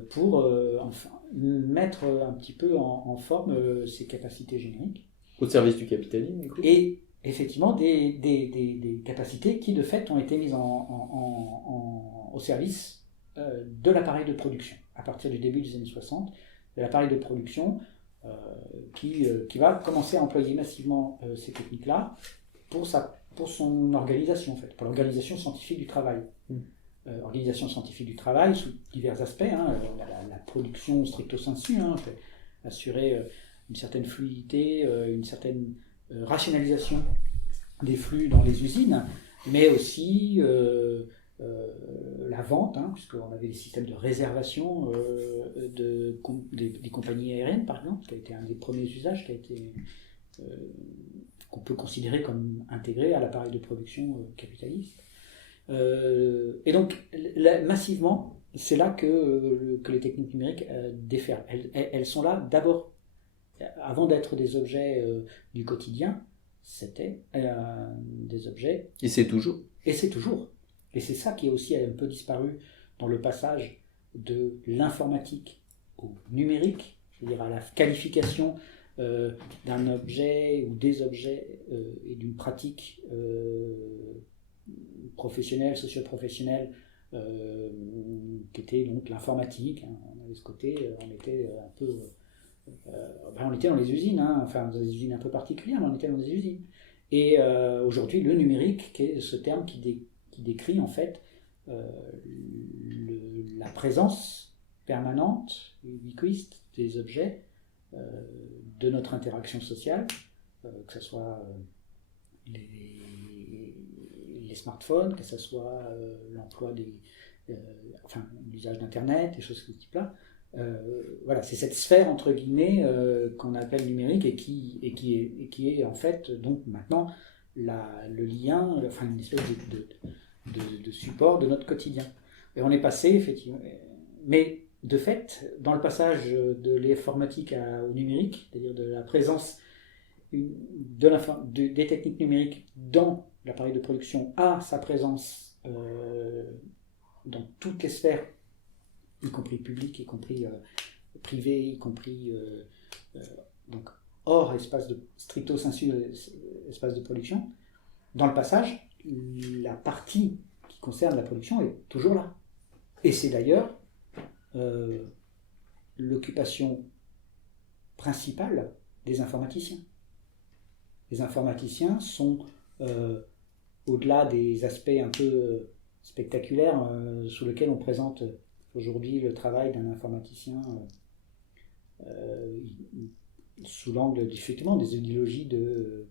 pour enfin, mettre un petit peu en forme ces capacités génériques. Au service du capitalisme, du coup. Et effectivement, des capacités qui, de fait, ont été mises au service de l'appareil de production, à partir du début des années 60, de l'appareil de production qui va commencer à employer massivement ces techniques-là pour son organisation, en fait, pour l'organisation scientifique du travail. Organisation scientifique du travail sous divers aspects, la production stricto sensu, assurer une certaine fluidité, une certaine rationalisation des flux dans les usines, mais aussi la vente, puisqu'on avait des systèmes de réservation des compagnies aériennes, par exemple, qui a été un des premiers usages qu'on peut considérer comme intégré à l'appareil de production capitaliste. Et donc, massivement, c'est là que les techniques numériques déferlent. Elles sont là d'abord, avant d'être des objets du quotidien, c'était des objets... Et c'est toujours. Et c'est toujours. Et c'est ça qui a aussi un peu disparu dans le passage de l'informatique au numérique, c'est-à-dire à la qualification d'un objet ou des objets et d'une pratique professionnelle, socio-professionnelle, qui était donc l'informatique. On avait ce côté, on était un peu... on était dans les usines, enfin dans des usines un peu particulières, mais on était dans des usines. Et aujourd'hui, le numérique, qui est ce terme qui décrit en fait la présence permanente, ubiquiste des objets, de notre interaction sociale, que ce soit les smartphones, que ce soit l'emploi l'usage d'Internet, des choses de ce type-là. Voilà, c'est cette sphère entre guillemets qu'on appelle numérique et qui est en fait donc maintenant le lien, enfin une espèce de support de notre quotidien. Et on est passé effectivement, mais de fait dans le passage de l'informatique au numérique, c'est-à-dire de la présence des techniques numériques dans l'appareil de production à sa présence dans toutes les sphères, y compris public, y compris privé, y compris donc hors espace de stricto sensu espace de production. Dans le passage, la partie qui concerne la production est toujours là. Et c'est d'ailleurs l'occupation principale des informaticiens. Les informaticiens sont, au-delà des aspects un peu spectaculaires sous lesquels on présente aujourd'hui le travail d'un informaticien sous l'angle effectivement des idéologies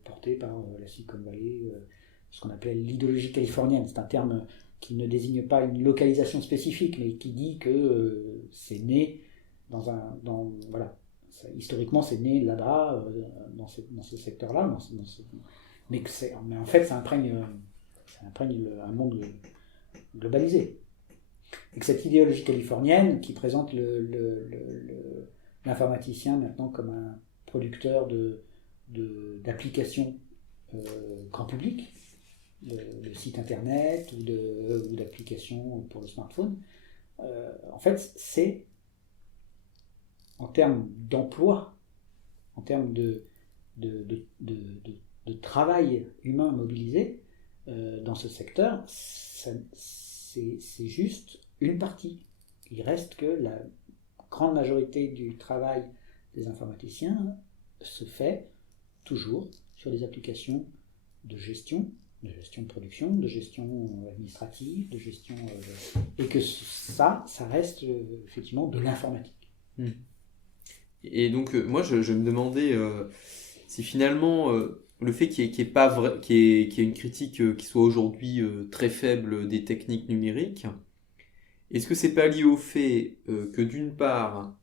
portées par la Silicon Valley, ce qu'on appelle l'idéologie californienne. C'est un terme qui ne désigne pas une localisation spécifique, mais qui dit que c'est né voilà, historiquement c'est né là-bas, dans ce secteur-là, mais en fait ça imprègne un monde globalisé. Et que cette idéologie californienne qui présente l'informaticien maintenant comme un producteur d'applications grand public, de sites internet ou d'applications pour le smartphone, en fait c'est en termes d'emploi, en termes de travail humain mobilisé dans ce secteur, c'est juste une partie. Il reste que la grande majorité du travail des informaticiens se fait toujours sur des applications de gestion de production, de gestion administrative, de gestion... et que ça reste effectivement de l'informatique. Et donc, moi, je me demandais si finalement... le fait qu'il y ait une critique qui soit aujourd'hui très faible des techniques numériques, est-ce que c'est pas lié au fait que d'une part,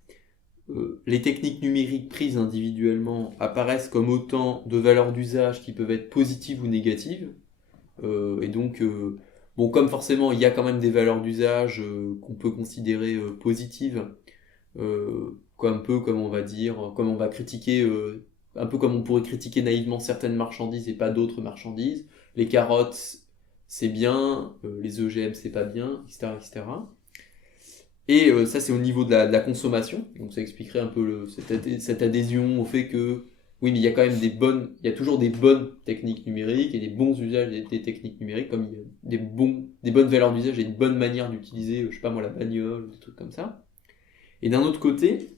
les techniques numériques prises individuellement apparaissent comme autant de valeurs d'usage qui peuvent être positives ou négatives, et donc, comme forcément il y a quand même des valeurs d'usage qu'on peut considérer positives, comme on va dire, comme on va critiquer... un peu comme on pourrait critiquer naïvement certaines marchandises et pas d'autres marchandises. Les carottes, c'est bien, les OGM, c'est pas bien, etc., etc. Et ça, c'est au niveau de la consommation. Donc ça expliquerait un peu cette adhésion au fait que, oui, mais il y a quand même il y a toujours des bonnes techniques numériques et des bons usages des techniques numériques, comme il y a des bonnes valeurs d'usage et une bonne manière d'utiliser, je sais pas moi, la bagnole, ou des trucs comme ça. Et d'un autre côté,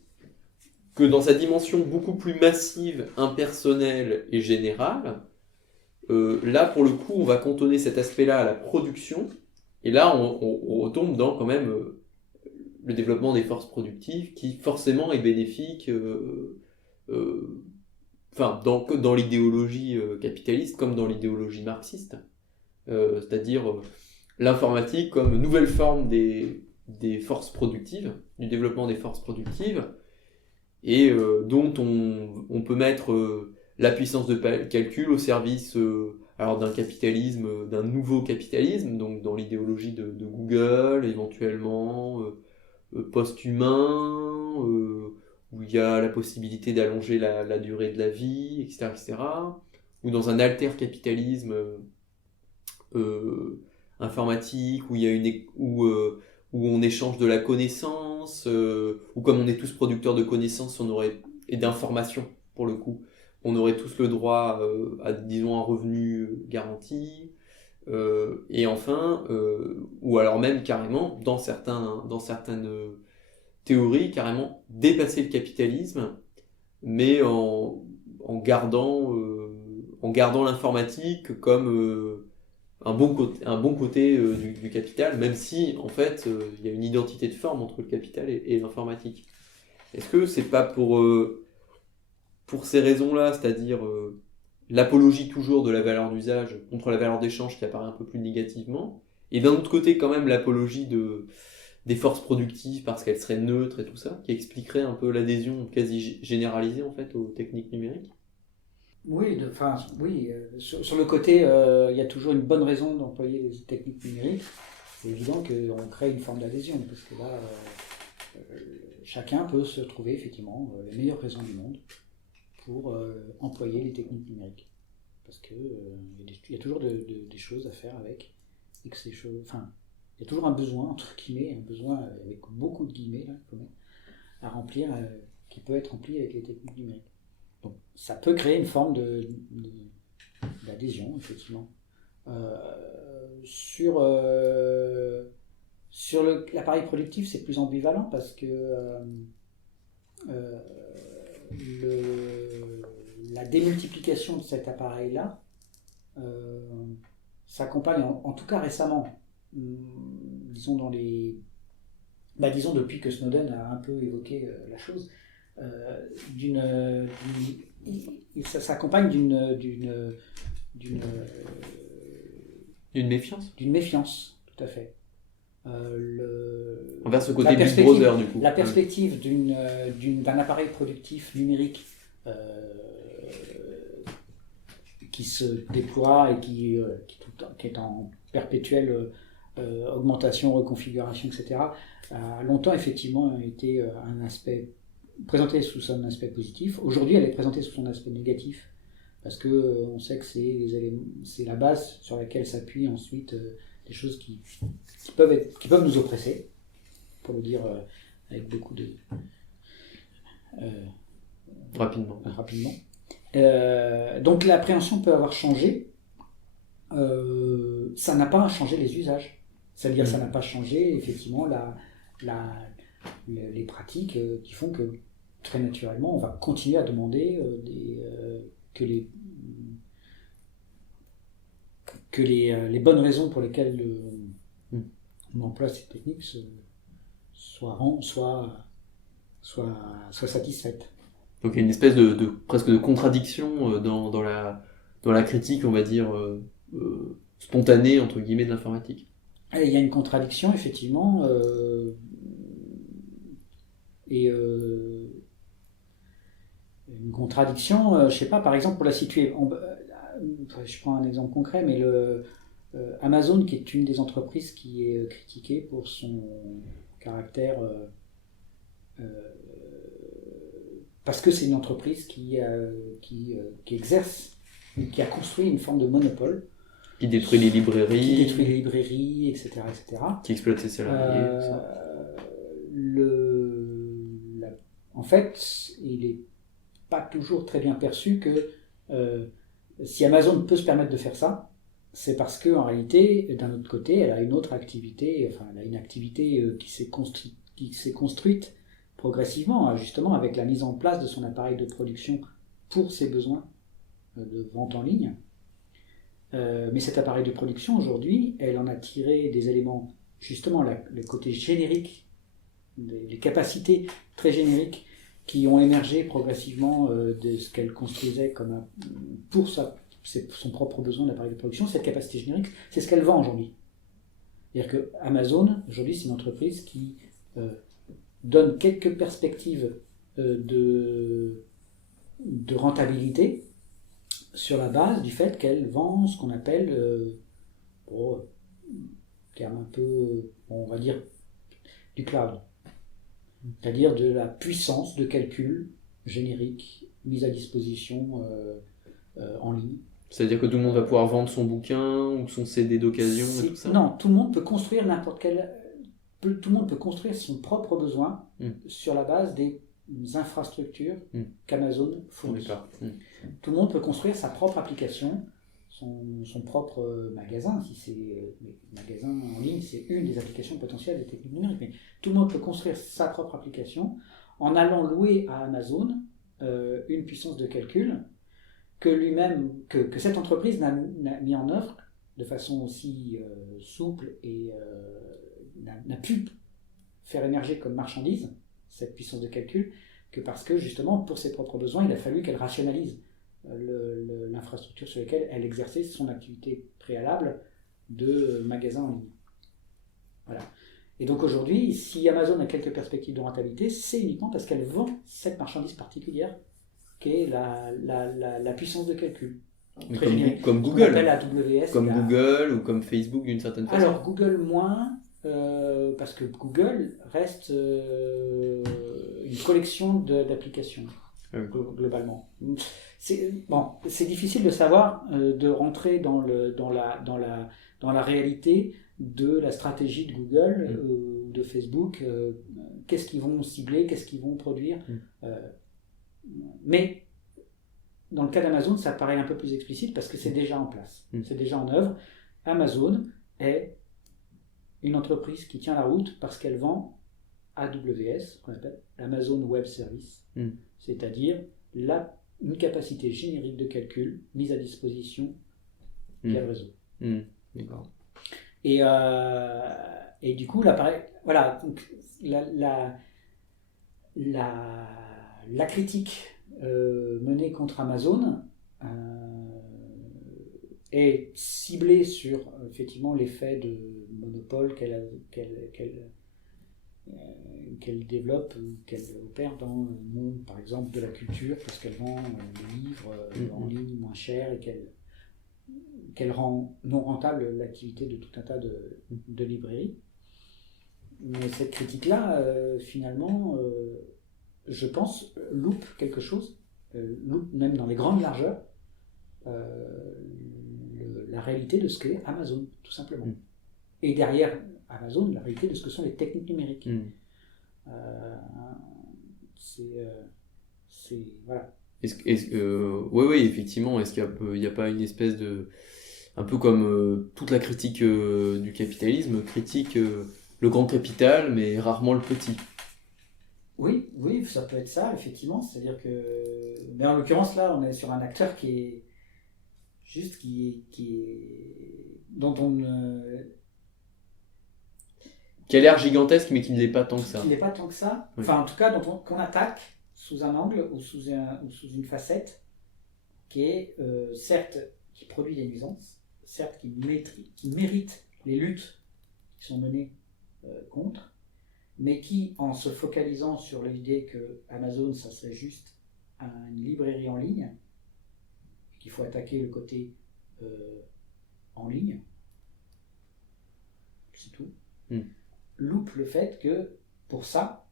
que dans sa dimension beaucoup plus massive, impersonnelle et générale, là, pour le coup, on va cantonner cet aspect-là à la production, et là, on retombe dans quand même le développement des forces productives, qui forcément est bénéfique dans l'idéologie capitaliste comme dans l'idéologie marxiste. C'est-à-dire l'informatique comme nouvelle forme des forces productives, du développement des forces productives, et dont on peut mettre la puissance de calcul au service alors d'un capitalisme, d'un nouveau capitalisme, donc dans l'idéologie de Google, éventuellement post-humain, où il y a la possibilité d'allonger la durée de la vie, etc., ou dans un alter-capitalisme informatique, où il y a où on échange de la connaissance, ou comme on est tous producteurs de connaissances, et d'informations pour le coup, on aurait tous le droit à, disons, un revenu garanti, et enfin, ou alors même carrément, dans certaines théories, carrément dépasser le capitalisme, mais en gardant l'informatique comme un bon côté du capital, même si en fait il y a une identité de forme entre le capital et l'informatique. Est-ce que c'est pas pour ces raisons-là, c'est-à-dire l'apologie toujours de la valeur d'usage contre la valeur d'échange qui apparaît un peu plus négativement, et d'un autre côté quand même l'apologie des forces productives parce qu'elles seraient neutres et tout ça, qui expliquerait un peu l'adhésion quasi généralisée en fait aux techniques numériques? Oui, sur le côté, il y a toujours une bonne raison d'employer les techniques numériques. C'est évident qu'on crée une forme d'adhésion, parce que là, chacun peut se trouver effectivement les meilleures raisons du monde pour employer les techniques numériques. Parce que il y a toujours des choses à faire avec, et que ces choses, enfin, il y a toujours un besoin, entre guillemets, un besoin avec beaucoup de guillemets là, à remplir, qui peut être rempli avec les techniques numériques. Donc, ça peut créer une forme d'adhésion, effectivement. Sur l'appareil productif, c'est plus ambivalent parce que la démultiplication de cet appareil-là s'accompagne, en tout cas récemment, disons disons depuis que Snowden a un peu évoqué la chose, ça s'accompagne d'une méfiance. D'une méfiance, tout à fait. Envers ce côté Big Brother, du coup. La perspective d'un appareil productif numérique qui se déploie et qui est en perpétuelle augmentation, reconfiguration, etc., a longtemps effectivement été un aspect présentée sous son aspect positif. Aujourd'hui, elle est présentée sous son aspect négatif, parce que on sait que c'est la base sur laquelle s'appuient ensuite des choses qui peuvent nous oppresser, pour le dire avec beaucoup de rapidement. Donc l'appréhension peut avoir changé. Ça n'a pas changé les usages. C'est-à-dire ça n'a pas changé effectivement les pratiques qui font que très naturellement on va continuer à demander que les bonnes raisons pour lesquelles on emploie ces techniques soient satisfaites. Donc il y a une espèce presque de contradiction dans la critique, on va dire, spontanée, entre guillemets, de l'informatique. Et il y a une contradiction, effectivement, une contradiction, je sais pas, par exemple, pour la situer, je prends un exemple concret, mais Amazon, qui est une des entreprises qui est critiquée pour son caractère, parce que c'est une entreprise qui exerce, qui a construit une forme de monopole, qui détruit les librairies, etc., etc. Qui exploite ses salariés. en fait, il n'est pas toujours très bien perçu que si Amazon peut se permettre de faire ça, c'est parce qu'en réalité, d'un autre côté, elle a une autre activité, enfin, elle a une activité qui s'est construite progressivement, justement, avec la mise en place de son appareil de production pour ses besoins de vente en ligne. Mais cet appareil de production, aujourd'hui, elle en a tiré des éléments, justement, le côté générique, les capacités très génériques qui ont émergé progressivement de ce qu'elle construisait pour son propre besoin d'appareil de production. Cette capacité générique, c'est ce qu'elle vend aujourd'hui. C'est-à-dire que Amazon, aujourd'hui, c'est une entreprise qui donne quelques perspectives de rentabilité sur la base du fait qu'elle vend ce qu'on appelle, terme un peu, on va dire, du cloud. C'est-à-dire de la puissance de calcul générique mise à disposition en ligne. C'est-à-dire que tout le monde va pouvoir vendre son bouquin ou son CD d'occasion et tout ça? Non, tout le monde peut construire tout le monde peut construire son propre besoin sur la base des infrastructures qu'Amazon fournit. Tout le monde peut construire sa propre application, son propre magasin. Si c'est magasin en ligne, c'est une des applications potentielles des techniques numériques. Mais tout le monde peut construire sa propre application en allant louer à Amazon une puissance de calcul que cette entreprise n'a mis en œuvre de façon aussi souple et n'a pu faire émerger comme marchandise cette puissance de calcul que parce que justement pour ses propres besoins il a fallu qu'elle rationalise l'infrastructure sur laquelle elle exerçait son activité préalable de magasin en ligne. Voilà. Et donc aujourd'hui, si Amazon a quelques perspectives de rentabilité, c'est uniquement parce qu'elle vend cette marchandise particulière qui est la puissance de calcul. Mais comme Google, AWS, comme Google ou comme Facebook d'une certaine façon. Alors Google moins, parce que Google reste une collection d'applications globalement. C'est difficile de savoir, de rentrer dans la réalité de la stratégie de Google ou de Facebook. Qu'est-ce qu'ils vont cibler, qu'est-ce qu'ils vont produire. Mais dans le cas d'Amazon, ça paraît un peu plus explicite parce que c'est déjà en place, c'est déjà en œuvre. Amazon est une entreprise qui tient la route parce qu'elle vend AWS, qu'on appelle Amazon Web Service, c'est-à-dire une capacité générique de calcul mise à disposition via le réseau. D'accord. Et du coup, l'appareil, voilà, donc la critique menée contre Amazon est ciblée sur effectivement l'effet de monopole qu'elle développe ou qu'elle opère dans le monde, par exemple, de la culture, parce qu'elle vend des livres en ligne moins chers et qu'elle rend non rentable l'activité de tout un tas de librairies. Mais cette critique-là, finalement, je pense, loupe quelque chose, loupe même dans les grandes largeurs, la réalité de ce qu'est Amazon, tout simplement. Et derrière Amazon, la réalité de ce que sont les techniques numériques. Voilà. Oui, effectivement, est-ce qu'il n'y a pas une espèce de... Un peu comme toute la critique du capitalisme, critique le grand capital, mais rarement le petit. Oui, ça peut être ça, effectivement. C'est-à-dire que... Mais en l'occurrence, là, on est sur un acteur qui est... Juste qui est... dont on... Qui a l'air gigantesque, mais qui ne l'est pas tant que ça. Qui n'est pas tant que ça. Oui. Enfin, en tout cas, qu'on attaque sous un angle ou sous une facette qui est, certes, qui produit des nuisances, certes, qui mérite les luttes qui sont menées contre, mais qui, en se focalisant sur l'idée que Amazon, ça serait juste une librairie en ligne, et qu'il faut attaquer le côté en ligne, c'est tout, loupe le fait que, pour ça,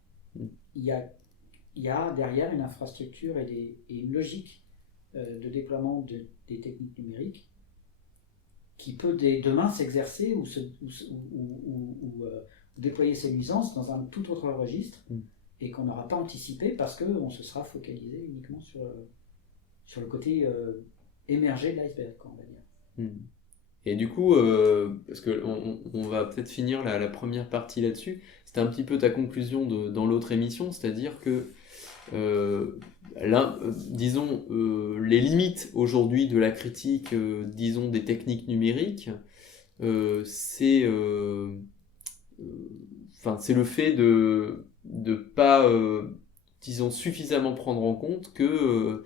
il y a derrière une infrastructure et une logique de déploiement des techniques numériques qui peut demain s'exercer ou déployer ces nuisances dans un tout autre registre et qu'on n'aura pas anticipé parce qu'on se sera focalisé uniquement sur le côté émergé de l'iceberg, on va dire. Et du coup, parce qu'on va peut-être finir la première partie là-dessus, c'était un petit peu ta conclusion dans l'autre émission, c'est-à-dire que disons, les limites aujourd'hui de la critique, disons, des techniques numériques, c'est le fait de pas, disons, suffisamment prendre en compte que,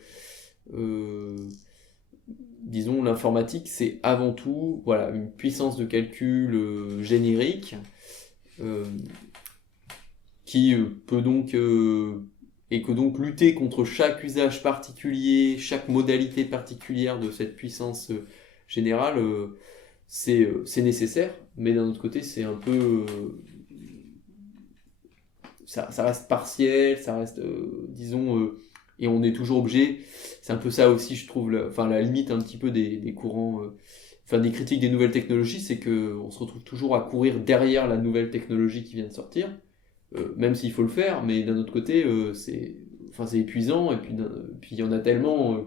disons, l'informatique, c'est avant tout, voilà, une puissance de calcul générique qui peut donc et que donc lutter contre chaque usage particulier, chaque modalité particulière de cette puissance générale, c'est nécessaire, mais d'un autre côté, c'est un peu... ça reste partiel, ça reste, disons... et on est toujours obligé, c'est un peu ça aussi, je trouve, la limite un petit peu des courants... des critiques des nouvelles technologies, c'est qu'on se retrouve toujours à courir derrière la nouvelle technologie qui vient de sortir, même s'il faut le faire, mais d'un autre côté, c'est épuisant, et puis il y en a tellement,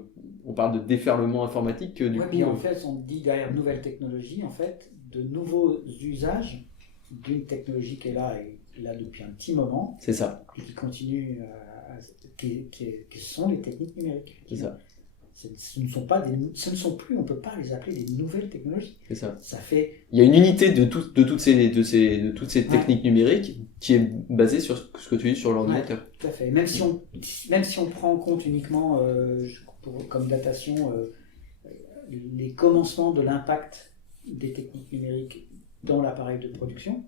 on parle de déferlement informatique que du coup... Mais en fait, on dit derrière nouvelle technologie, en fait, de nouveaux usages d'une technologie qui est là depuis un petit moment. C'est ça. Et qui continue, qui sont les techniques numériques. C'est ça. Ce ne sont plus, on ne peut pas les appeler des nouvelles technologies. C'est ça. Ça fait... Il y a une unité de toutes ces techniques numériques qui est basée sur ce que tu dis sur l'ordinateur. Ouais, tout à fait. Même si on prend en compte uniquement, comme datation, les commencements de l'impact des techniques numériques dans l'appareil de production,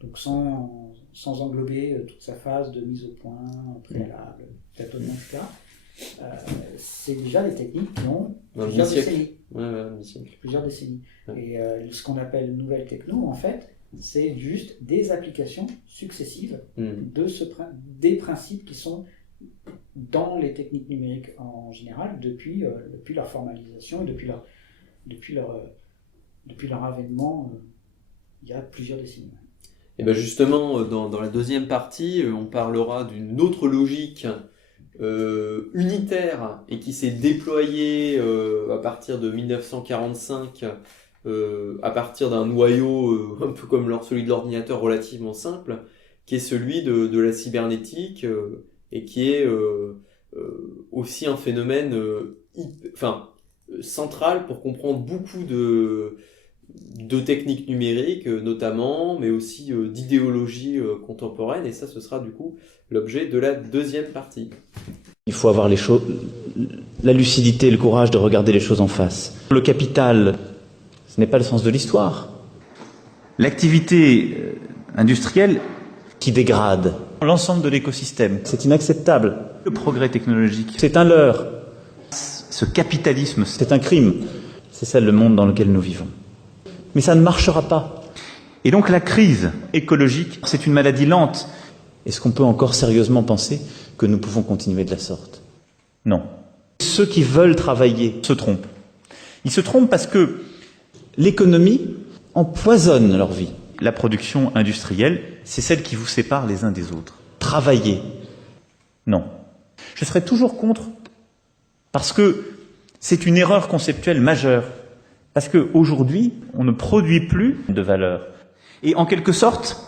donc sans englober toute sa phase de mise au point, préalable, tâtonnement, etc., c'est déjà des techniques qui ont plusieurs décennies. Plusieurs décennies. Ouais. Et ce qu'on appelle nouvelle techno, en fait, c'est juste des applications successives des principes qui sont dans les techniques numériques en général depuis leur formalisation et depuis leur avènement il y a plusieurs décennies. Et bien justement, dans la deuxième partie, on parlera d'une autre logique unitaire et qui s'est déployée à partir de 1945 à partir d'un noyau un peu comme celui de l'ordinateur relativement simple, qui est celui de la cybernétique et qui est aussi un phénomène central pour comprendre beaucoup de techniques numériques notamment, mais aussi d'idéologie contemporaine, et ça ce sera du coup l'objet de la deuxième partie. Il faut avoir la lucidité et le courage de regarder les choses en face. Le capital, ce n'est pas le sens de l'histoire. L'activité industrielle qui dégrade l'ensemble de l'écosystème, c'est inacceptable. Le progrès technologique, c'est un leurre. Ce capitalisme, c'est un crime. C'est ça le monde dans lequel nous vivons. Mais ça ne marchera pas. Et donc la crise écologique, c'est une maladie lente. Est-ce qu'on peut encore sérieusement penser que nous pouvons continuer de la sorte ? Non. Ceux qui veulent travailler se trompent. Ils se trompent parce que l'économie empoisonne leur vie. La production industrielle, c'est celle qui vous sépare les uns des autres. Travailler, non. Je serai toujours contre, parce que c'est une erreur conceptuelle majeure. Parce qu'aujourd'hui, on ne produit plus de valeur. Et en quelque sorte,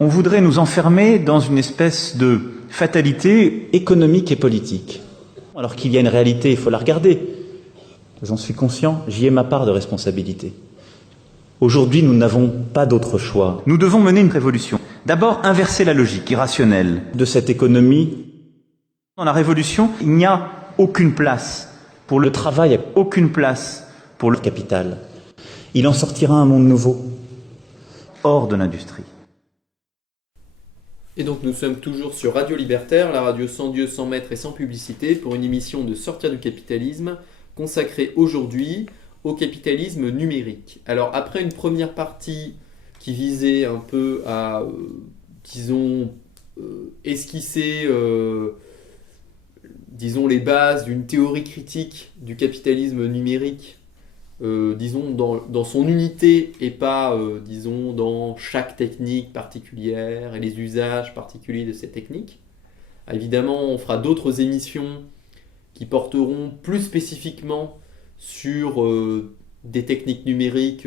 on voudrait nous enfermer dans une espèce de fatalité économique et politique. Alors qu'il y a une réalité, il faut la regarder. J'en suis conscient, j'y ai ma part de responsabilité. Aujourd'hui, nous n'avons pas d'autre choix. Nous devons mener une révolution. D'abord, inverser la logique irrationnelle de cette économie. Dans la révolution, il n'y a aucune place pour le travail, aucune place pour le capital. Il en sortira un monde nouveau, hors de l'industrie. Et donc nous sommes toujours sur Radio Libertaire, la radio sans Dieu, sans maître et sans publicité, pour une émission de Sortir du capitalisme, consacrée aujourd'hui au capitalisme numérique. Alors après une première partie qui visait un peu à, esquisser, disons, les bases d'une théorie critique du capitalisme numérique disons, dans son unité et pas, disons, dans chaque technique particulière et les usages particuliers de cette technique. Évidemment, on fera d'autres émissions qui porteront plus spécifiquement sur des techniques numériques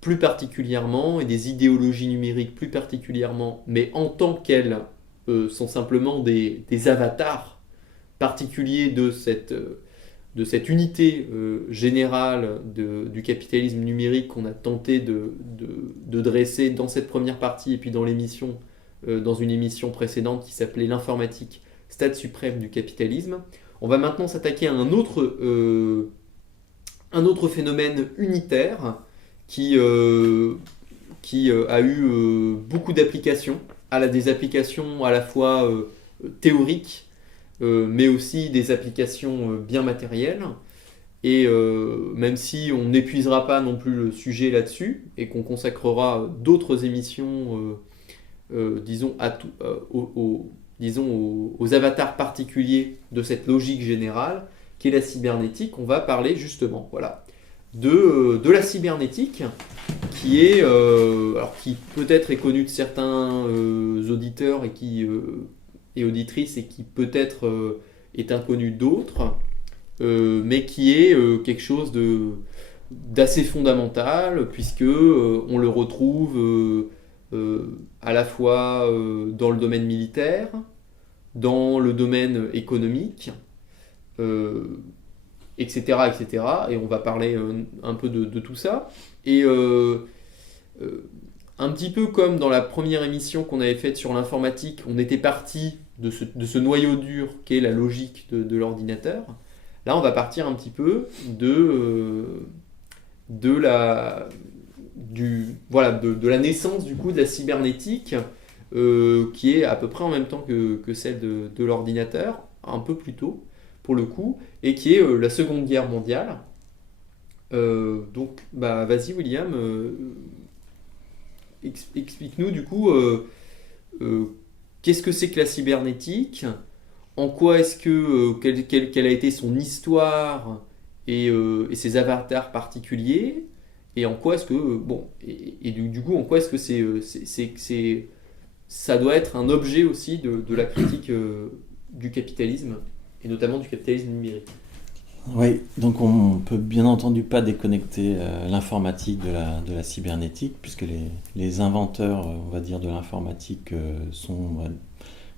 plus particulièrement et des idéologies numériques plus particulièrement, mais en tant qu'elles sont simplement des avatars particuliers de cette unité générale du capitalisme numérique qu'on a tenté de dresser dans cette première partie et puis dans une émission précédente qui s'appelait l'informatique, stade suprême du capitalisme. On va maintenant s'attaquer à un autre phénomène unitaire qui a eu beaucoup d'applications, des applications à la fois théoriques, mais aussi des applications bien matérielles. Et même si on n'épuisera pas non plus le sujet là-dessus, et qu'on consacrera d'autres émissions, disons, aux avatars particuliers de cette logique générale, qui est la cybernétique, on va parler justement, voilà, de la cybernétique, qui peut-être est connue de certains auditeurs et auditrices, et qui peut-être est inconnue d'autres, mais qui est quelque chose d'assez fondamental, puisque on le retrouve à la fois dans le domaine militaire, dans le domaine économique, etc., etc. Et on va parler un peu de tout ça. Et un petit peu comme dans la première émission qu'on avait faite sur l'informatique, on était parti de ce noyau dur qu'est la logique de l'ordinateur. Là, on va partir un petit peu de la naissance du coup de la cybernétique, qui est à peu près en même temps que celle de l'ordinateur, un peu plus tôt pour le coup, et qui est la Seconde Guerre mondiale. Donc, vas-y William, explique-nous du coup qu'est-ce que c'est que la cybernétique, en quoi est-ce que quelle a été son histoire et ses avatars particuliers, et en quoi est-ce que du coup en quoi est-ce que ça doit être un objet aussi de la critique du capitalisme, et notamment du capitalisme numérique. Oui, donc on peut bien entendu pas déconnecter l'informatique de la cybernétique, puisque les inventeurs, on va dire, de l'informatique sont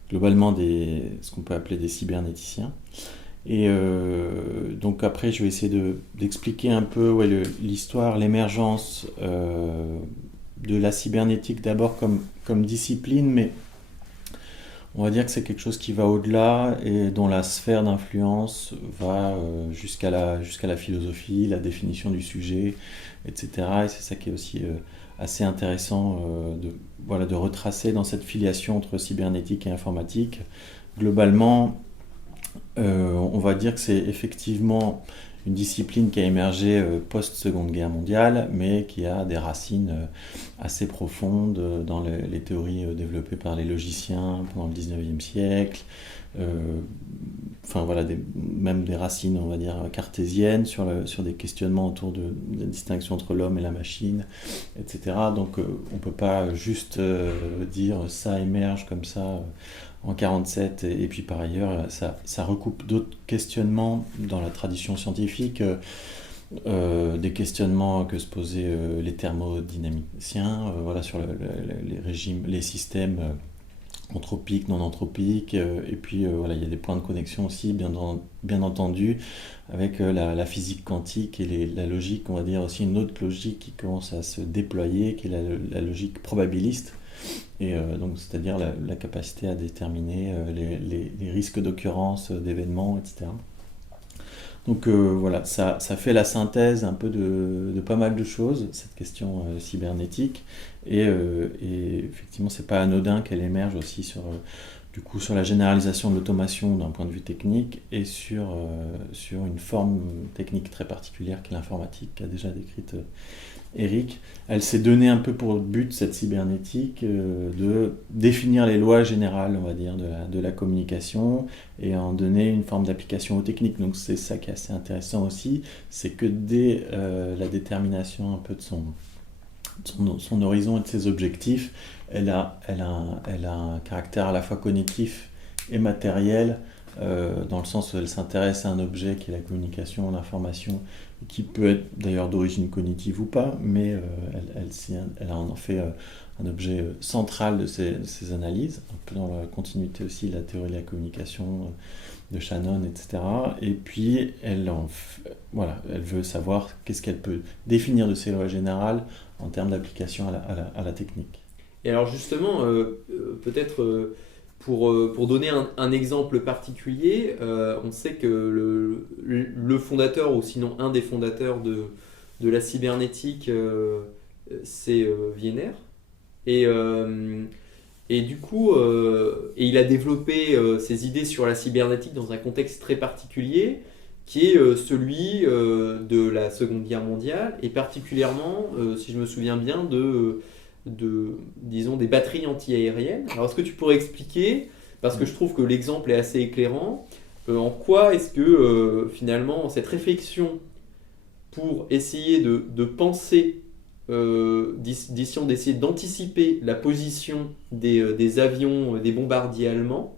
globalement ce qu'on peut appeler des cybernéticiens. Et donc après, je vais essayer d'expliquer un peu l'histoire, l'émergence de la cybernétique d'abord comme discipline, mais on va dire que c'est quelque chose qui va au-delà et dont la sphère d'influence va jusqu'à la philosophie, la définition du sujet, etc. Et c'est ça qui est aussi assez intéressant de retracer dans cette filiation entre cybernétique et informatique. Globalement, on va dire que c'est effectivement une discipline qui a émergé post-Seconde Guerre mondiale, mais qui a des racines assez profondes dans les théories développées par les logiciens pendant le 19e siècle, même des racines, on va dire, cartésiennes sur des questionnements autour de la distinction entre l'homme et la machine, etc. Donc on ne peut pas juste dire ça émerge comme ça en 1947, et puis par ailleurs ça recoupe d'autres questionnements dans la tradition scientifique, des questionnements que se posaient les thermodynamiciens, sur les régimes, les systèmes anthropiques, non anthropiques, et puis il y a des points de connexion aussi, bien entendu, avec la physique quantique et la logique, on va dire aussi une autre logique qui commence à se déployer, qui est la logique probabiliste. Et donc, c'est-à-dire la capacité à déterminer les risques d'occurrence d'événements, etc. Donc ça fait la synthèse un peu de pas mal de choses, cette question cybernétique, et effectivement c'est pas anodin qu'elle émerge aussi sur du coup sur la généralisation de l'automation d'un point de vue technique et sur une forme technique très particulière qu'est l'informatique, qu'a déjà décrite Eric. Elle s'est donnée un peu pour but, cette cybernétique, de définir les lois générales, on va dire, de la communication et en donner une forme d'application aux techniques. Donc c'est ça qui est assez intéressant aussi, c'est que dès la détermination un peu de son horizon et de ses objectifs, elle a un caractère à la fois cognitif et matériel, dans le sens où elle s'intéresse à un objet qui est la communication, l'information, qui peut être d'ailleurs d'origine cognitive ou pas, mais elle en fait un objet central de ses analyses, un peu dans la continuité aussi de la théorie de la communication de Shannon, etc. Et puis elle veut savoir qu'est-ce qu'elle peut définir de ces lois générales en termes d'application à la technique. Et alors justement, peut-être pour donner un exemple particulier, on sait que le fondateur, ou sinon un des fondateurs de la cybernétique, c'est Wiener. Et du coup, et il a développé ses idées sur la cybernétique dans un contexte très particulier, qui est celui de la Seconde Guerre mondiale, et particulièrement, si je me souviens bien, disons, des batteries anti-aériennes. Alors, est-ce que tu pourrais expliquer, parce que je trouve que l'exemple est assez éclairant, en quoi est-ce que, finalement, cette réflexion pour essayer de penser, d'essayer d'anticiper la position des avions, des bombardiers allemands,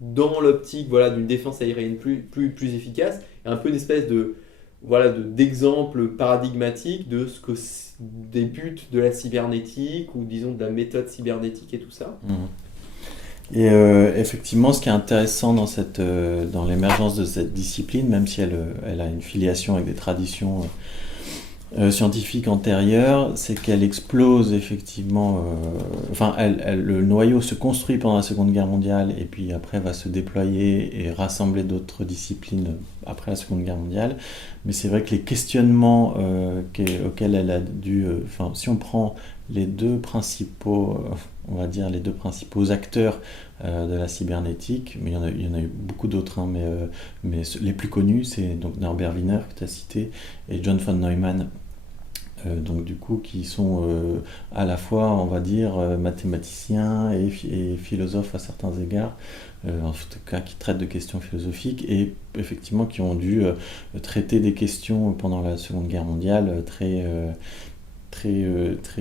dans l'optique d'une défense aérienne plus efficace, et un peu une espèce d'exemple paradigmatique de ce que des buts de la cybernétique, ou disons de la méthode cybernétique et tout ça. Et effectivement, ce qui est intéressant dans l'émergence de cette discipline, même si elle a une filiation avec des traditions scientifiques antérieures, c'est qu'elle explose effectivement. Le noyau se construit pendant la Seconde Guerre mondiale et puis après va se déployer et rassembler d'autres disciplines après la Seconde Guerre mondiale. Mais c'est vrai que les questionnements auxquels elle a dû. Si on prend les deux principaux acteurs de la cybernétique, mais il y en a eu beaucoup d'autres, mais les plus connus, c'est donc Norbert Wiener que tu as cité et John von Neumann. Donc du coup qui sont à la fois, on va dire, mathématiciens et philosophes à certains égards, en tout cas qui traitent de questions philosophiques et effectivement qui ont dû traiter des questions pendant la Seconde Guerre mondiale très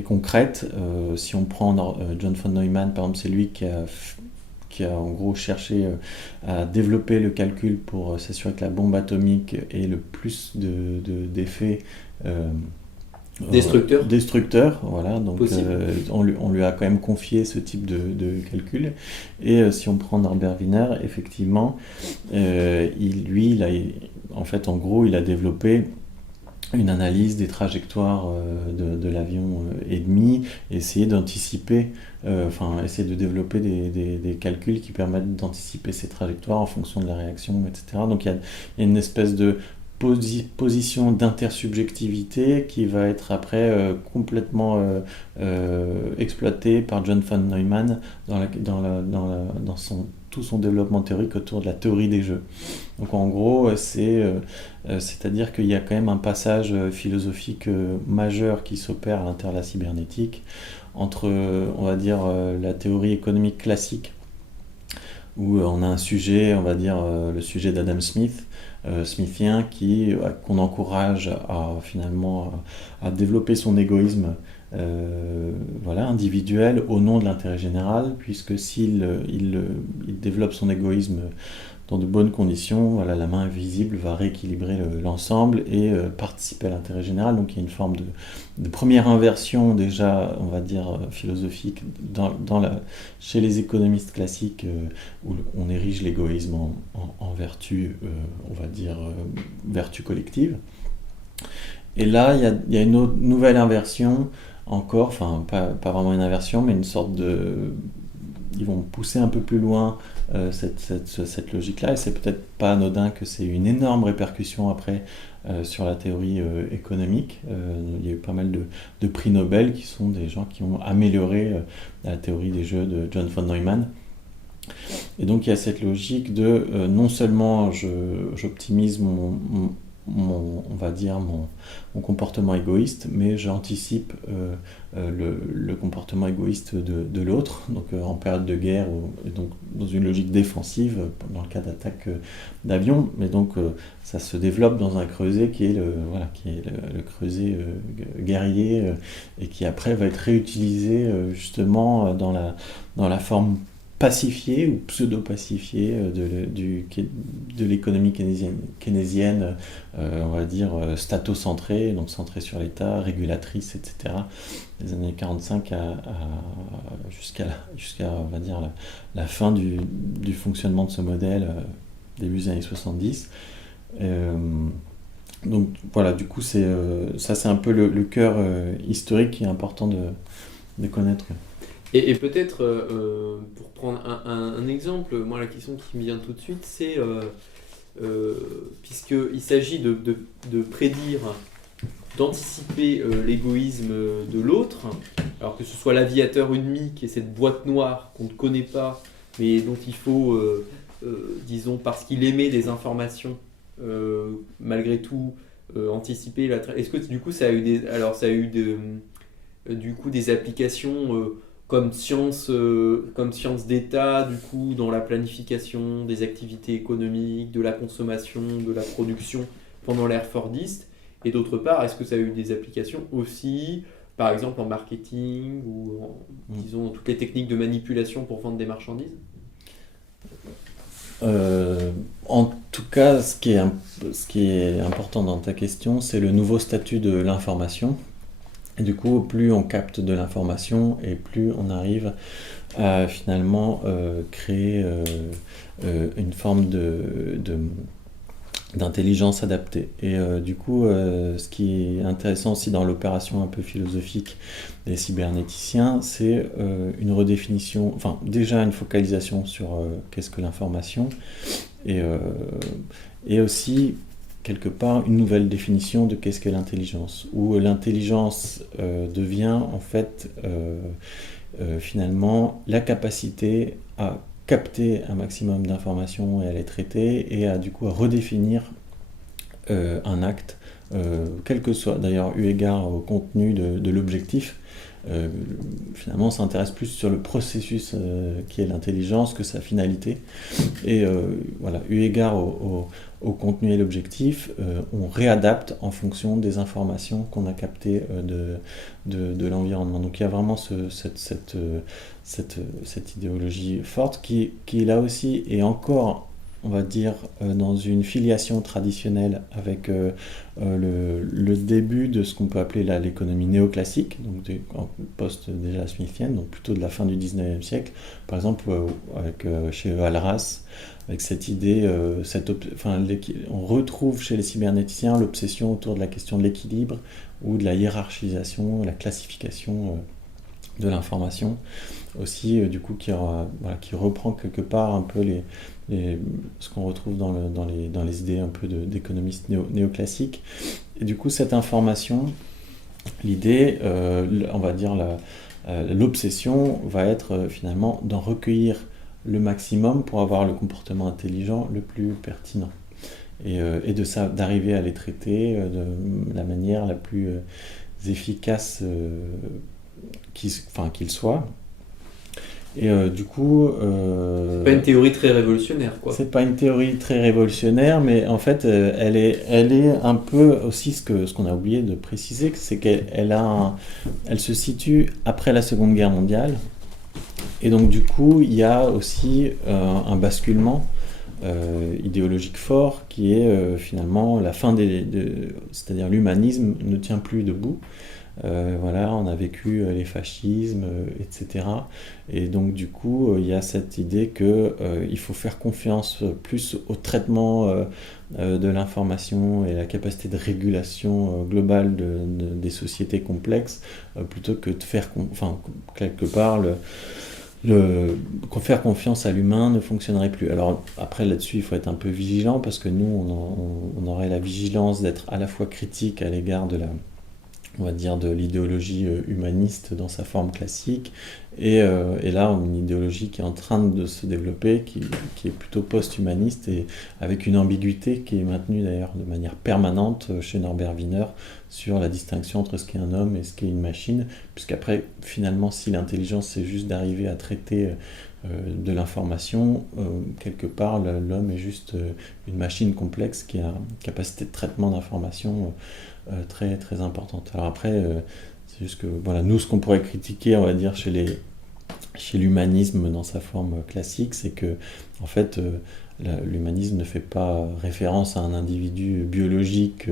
concrètes. Si on prend John von Neumann, par exemple, c'est lui qui a en gros cherché à développer le calcul pour s'assurer que la bombe atomique ait le plus d'effets destructeur, voilà, donc on lui a quand même confié ce type de calcul. Et si on prend Norbert Wiener, effectivement, il a développé une analyse des trajectoires de l'avion ennemi, essayer d'anticiper, essayer de développer des calculs qui permettent d'anticiper ces trajectoires en fonction de la réaction, etc. Donc il y a une espèce de position d'intersubjectivité qui va être après complètement exploitée par John von Neumann dans tout son développement théorique autour de la théorie des jeux. Donc en gros, c'est-à-dire qu'il y a quand même un passage philosophique majeur qui s'opère à l'intérieur de la cybernétique entre, on va dire, la théorie économique classique, où on a un sujet, on va dire le sujet d'Adam Smith, smithien, qu'on encourage à développer son égoïsme individuel au nom de l'intérêt général, puisque s'il développe son égoïsme dans de bonnes conditions, la main invisible va rééquilibrer l'ensemble et participer à l'intérêt général. Donc il y a une forme de première inversion déjà, on va dire, philosophique chez les économistes classiques, où on érige l'égoïsme en vertu, on va dire, vertu collective. Et là, il y a une autre nouvelle inversion encore, pas vraiment une inversion, mais une sorte de... Ils vont pousser un peu plus loin cette logique-là, et c'est peut-être pas anodin que c'est une énorme répercussion après sur la théorie économique. Il y a eu pas mal de prix Nobel qui sont des gens qui ont amélioré la théorie des jeux de John von Neumann. Et donc il y a cette logique de non seulement j'optimise on va dire mon comportement égoïste, mais j'anticipe le comportement égoïste de l'autre, donc en période de guerre, donc dans une logique défensive, dans le cas d'attaque d'avions, mais donc ça se développe dans un creuset qui est le creuset guerrier, et qui après va être réutilisé justement dans la forme pacifiée ou pseudo-pacifiée de l'économie keynésienne, on va dire statocentrée, donc centrée sur l'État, régulatrice, etc. Des années 45 jusqu'à on va dire la fin du fonctionnement de ce modèle, début des années 70. Donc voilà, du coup c'est un peu le cœur historique qui est important de connaître. Et peut-être, pour prendre un exemple, moi la question qui me vient tout de suite, c'est, puisqu'il s'agit de prédire, d'anticiper l'égoïsme de l'autre, alors que ce soit l'aviateur ennemi, qui est cette boîte noire qu'on ne connaît pas, mais dont il faut, disons, parce qu'il émet des informations, malgré tout, anticiper la... Est-ce que du coup ça a eu des applications... comme science d'État, du coup, dans la planification des activités économiques, de la consommation, de la production pendant l'ère fordiste. Et d'autre part, est-ce que ça a eu des applications aussi, par exemple en marketing ou disons, toutes les techniques de manipulation pour vendre des marchandises ? En tout cas, ce qui est important dans ta question, c'est le nouveau statut de l'information. Et du coup, plus on capte de l'information et plus on arrive à finalement créer une forme d'intelligence adaptée. Et du coup, ce qui est intéressant aussi dans l'opération un peu philosophique des cybernéticiens, c'est une redéfinition, enfin déjà une focalisation sur qu'est-ce que l'information, et aussi quelque part une nouvelle définition de qu'est-ce qu'est l'intelligence, où l'intelligence devient en fait finalement la capacité à capter un maximum d'informations et à les traiter, et à du coup à redéfinir un acte, quel que soit d'ailleurs eu égard au contenu de l'objectif. Finalement on s'intéresse plus sur le processus qui est l'intelligence que sa finalité, et voilà, eu égard au contenu et l'objectif, on réadapte en fonction des informations qu'on a captées de l'environnement. Donc il y a vraiment cette idéologie forte qui là aussi est encore, on va dire, dans une filiation traditionnelle avec le début de ce qu'on peut appeler là l'économie néoclassique, donc post déjà smithienne, donc plutôt de la fin du 19e siècle, par exemple chez Walras, avec cette idée, on retrouve chez les cybernéticiens l'obsession autour de la question de l'équilibre ou de la hiérarchisation, la classification de l'information, aussi du coup qui reprend quelque part un peu ce qu'on retrouve dans les idées un peu d'économistes néoclassiques. Et du coup cette information, l'idée, on va dire l'obsession va être finalement d'en recueillir le maximum pour avoir le comportement intelligent le plus pertinent, et d'arriver à les traiter de la manière la plus efficace qu'il soit. Et du coup... c'est pas une théorie très révolutionnaire, quoi. C'est pas une théorie très révolutionnaire, mais en fait, elle est un peu aussi ce qu'on a oublié de préciser, c'est qu'elle se situe après la Seconde Guerre mondiale. Et donc du coup, il y a aussi un basculement idéologique fort qui est finalement la fin c'est-à-dire l'humanisme ne tient plus debout. Voilà, on a vécu les fascismes, etc. Et donc du coup, il y a cette idée que il faut faire confiance plus au traitement de l'information et la capacité de régulation globale des sociétés complexes, plutôt que de faire, quelque part, faire confiance à l'humain ne fonctionnerait plus. Alors après là-dessus il faut être un peu vigilant, parce que nous on aurait la vigilance d'être à la fois critique à l'égard on va dire, de l'idéologie humaniste dans sa forme classique, et là, une idéologie qui est en train de se développer, qui est plutôt post-humaniste, et avec une ambiguïté qui est maintenue d'ailleurs de manière permanente chez Norbert Wiener sur la distinction entre ce qu'est un homme et ce qu'est une machine, puisqu'après, finalement, si l'intelligence c'est juste d'arriver à traiter de l'information, quelque part, l'homme est juste une machine complexe qui a une capacité de traitement d'information très, très importante. Alors après, c'est juste que voilà, nous, ce qu'on pourrait critiquer, on va dire, chez l'humanisme dans sa forme classique, c'est que en fait, l'humanisme ne fait pas référence à un individu biologique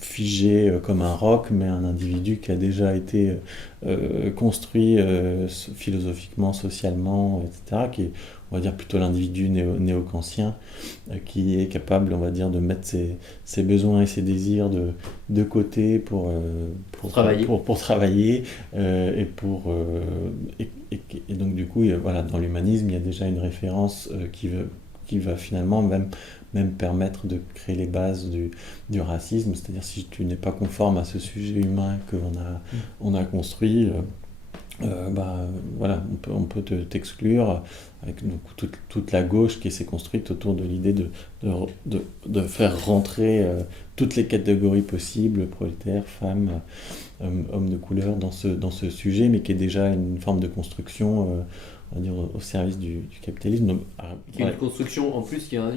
figé comme un roc, mais un individu qui a déjà été construit philosophiquement, socialement, etc., qui est, on va dire, plutôt l'individu néo-kantien, qui est capable, on va dire, de mettre ses besoins et ses désirs de côté pour travailler et donc du coup, voilà, dans l'humanisme, il y a déjà une référence qui va finalement même permettre de créer les bases du racisme, c'est-à-dire si tu n'es pas conforme à ce sujet humain qu'on a construit, voilà, on peut t'exclure avec donc, toute la gauche qui s'est construite autour de l'idée de faire rentrer toutes les catégories possibles, prolétaires, femmes, hommes de couleur, dans ce sujet, mais qui est déjà une forme de construction on va dire, au service du capitalisme. Donc, qui est une construction, en plus, qui a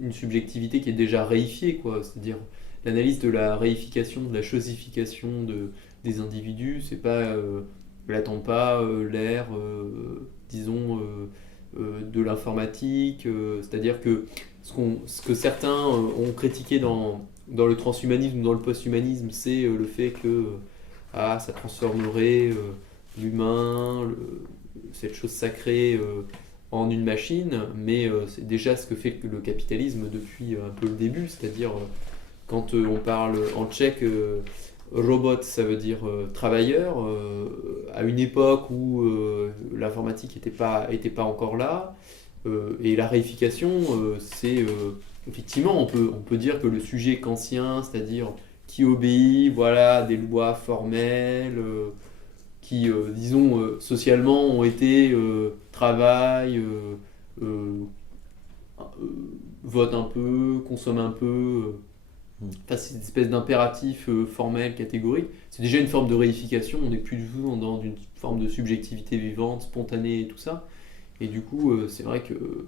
une subjectivité qui est déjà réifiée, quoi. C'est-à-dire l'analyse de la réification, de la chosification des individus, c'est pas... n'attend pas l'ère, disons, de l'informatique, c'est-à-dire que ce que certains ont critiqué dans le transhumanisme ou dans le post-humanisme, c'est le fait que ça transformerait l'humain, cette chose sacrée, en une machine, mais c'est déjà ce que fait le capitalisme depuis un peu le début, c'est-à-dire quand on parle en tchèque, robot, ça veut dire travailleur, à une époque où l'informatique n'était pas encore là, et la réification, c'est effectivement, on peut dire que le sujet kantien, c'est-à-dire qui obéit, voilà, des lois formelles, qui, disons, socialement ont été travail, vote un peu, consomme un peu. Enfin, c'est une espèce d'impératif formel, catégorique. C'est déjà une forme de réification, on n'est plus du tout dans une forme de subjectivité vivante, spontanée et tout ça. Et du coup, c'est vrai que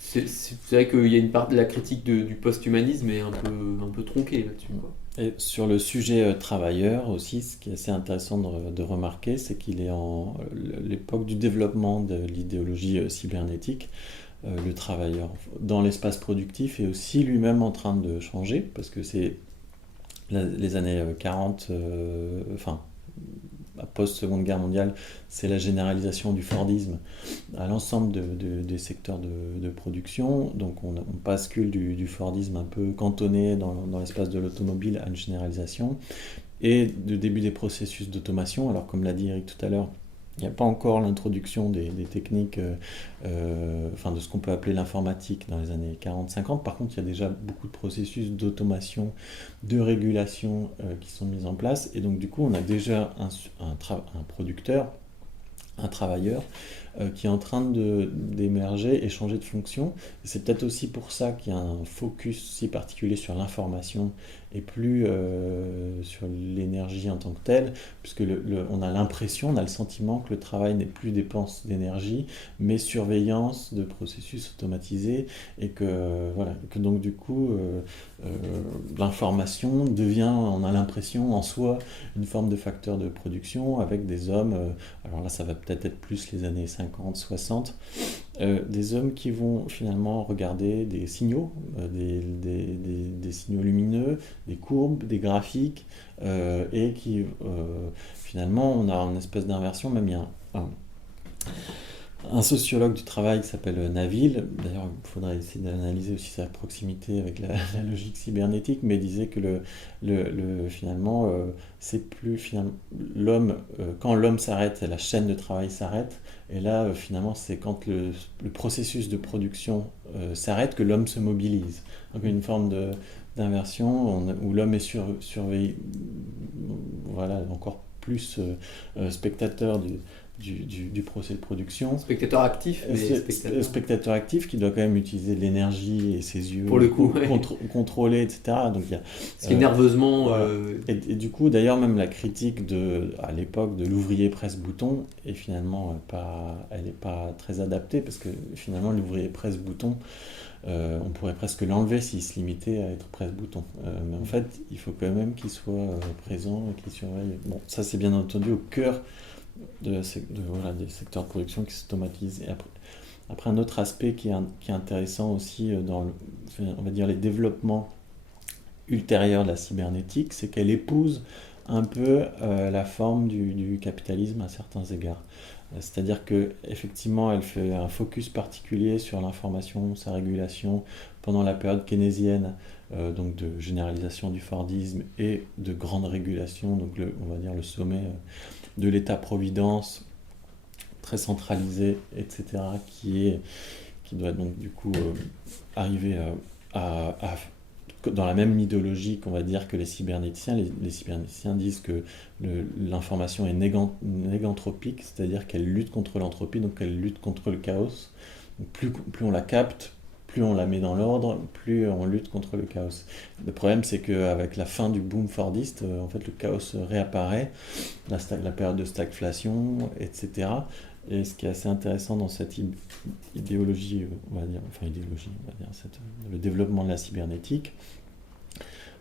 qu'il y a une part de la critique du post-humanisme est un peu tronquée là-dessus, quoi. Et sur le sujet travailleur aussi, ce qui est assez intéressant de remarquer, c'est qu'il est en l'époque du développement de l'idéologie cybernétique. Le travailleur dans l'espace productif est aussi lui-même en train de changer, parce que c'est les années 40, post-seconde guerre mondiale, c'est la généralisation du Fordisme à l'ensemble des secteurs de production. Donc on bascule du Fordisme un peu cantonné dans l'espace de l'automobile à une généralisation, et du début des processus d'automation. Alors comme l'a dit Eric tout à l'heure, il n'y a pas encore l'introduction des techniques, de ce qu'on peut appeler l'informatique dans les années 40-50. Par contre, il y a déjà beaucoup de processus d'automation, de régulation qui sont mis en place. Et donc, du coup, on a déjà un producteur, un travailleur, qui est en train d'émerger et changer de fonction. Et c'est peut-être aussi pour ça qu'il y a un focus si particulier sur l'information et plus sur l'énergie en tant que telle, puisque on a l'impression, on a le sentiment que le travail n'est plus dépense d'énergie, mais surveillance de processus automatisés, et que donc du coup l'information devient, on a l'impression en soi, une forme de facteur de production avec des hommes, alors là ça va peut-être être plus les années 50-60, des hommes qui vont finalement regarder des signaux, des signaux lumineux, des courbes, des graphiques, et qui finalement on a une espèce d'inversion. Même il y a un sociologue du travail qui s'appelle Naville, d'ailleurs il faudrait essayer d'analyser aussi sa proximité avec la logique cybernétique, mais disait que finalement c'est plus finalement l'homme, quand l'homme s'arrête, la chaîne de travail s'arrête, et là finalement c'est quand le processus de production s'arrête que l'homme se mobilise. Donc une forme d'inversion où l'homme est surveillé, voilà, encore plus spectateur du procès de production. Spectateur actif, mais spectateur actif qui doit quand même utiliser de l'énergie et ses yeux pour le coup, contrôler, etc. Donc, ce qui est nerveusement... Voilà. Et du coup, d'ailleurs, même la critique à l'époque de l'ouvrier presse-bouton est finalement elle n'est pas très adaptée, parce que finalement, l'ouvrier presse-bouton, on pourrait presque l'enlever s'il se limitait à être presse-bouton. Mais en fait, il faut quand même qu'il soit présent et qu'il surveille. Bon, ça, c'est bien entendu au cœur des secteurs de production qui s'automatisent. Et après, un autre aspect qui est intéressant aussi dans on va dire les développements ultérieurs de la cybernétique, c'est qu'elle épouse un peu la forme du capitalisme à certains égards. C'est-à-dire qu'effectivement, elle fait un focus particulier sur l'information, sa régulation pendant la période keynésienne, donc de généralisation du Fordisme et de grande régulation, donc on va dire le sommet de l'État-providence très centralisé, etc., qui doit donc du coup arriver dans la même idéologie qu'on va dire que les cybernéticiens. Les cybernéticiens disent que l'information est négantropique, c'est-à-dire qu'elle lutte contre l'entropie, donc elle lutte contre le chaos. Donc plus on la capte, plus on la met dans l'ordre, plus on lutte contre le chaos. Le problème, c'est qu'avec la fin du boom fordiste, en fait, le chaos réapparaît, la période de stagflation, etc. Et ce qui est assez intéressant dans cette idéologie, le développement de la cybernétique,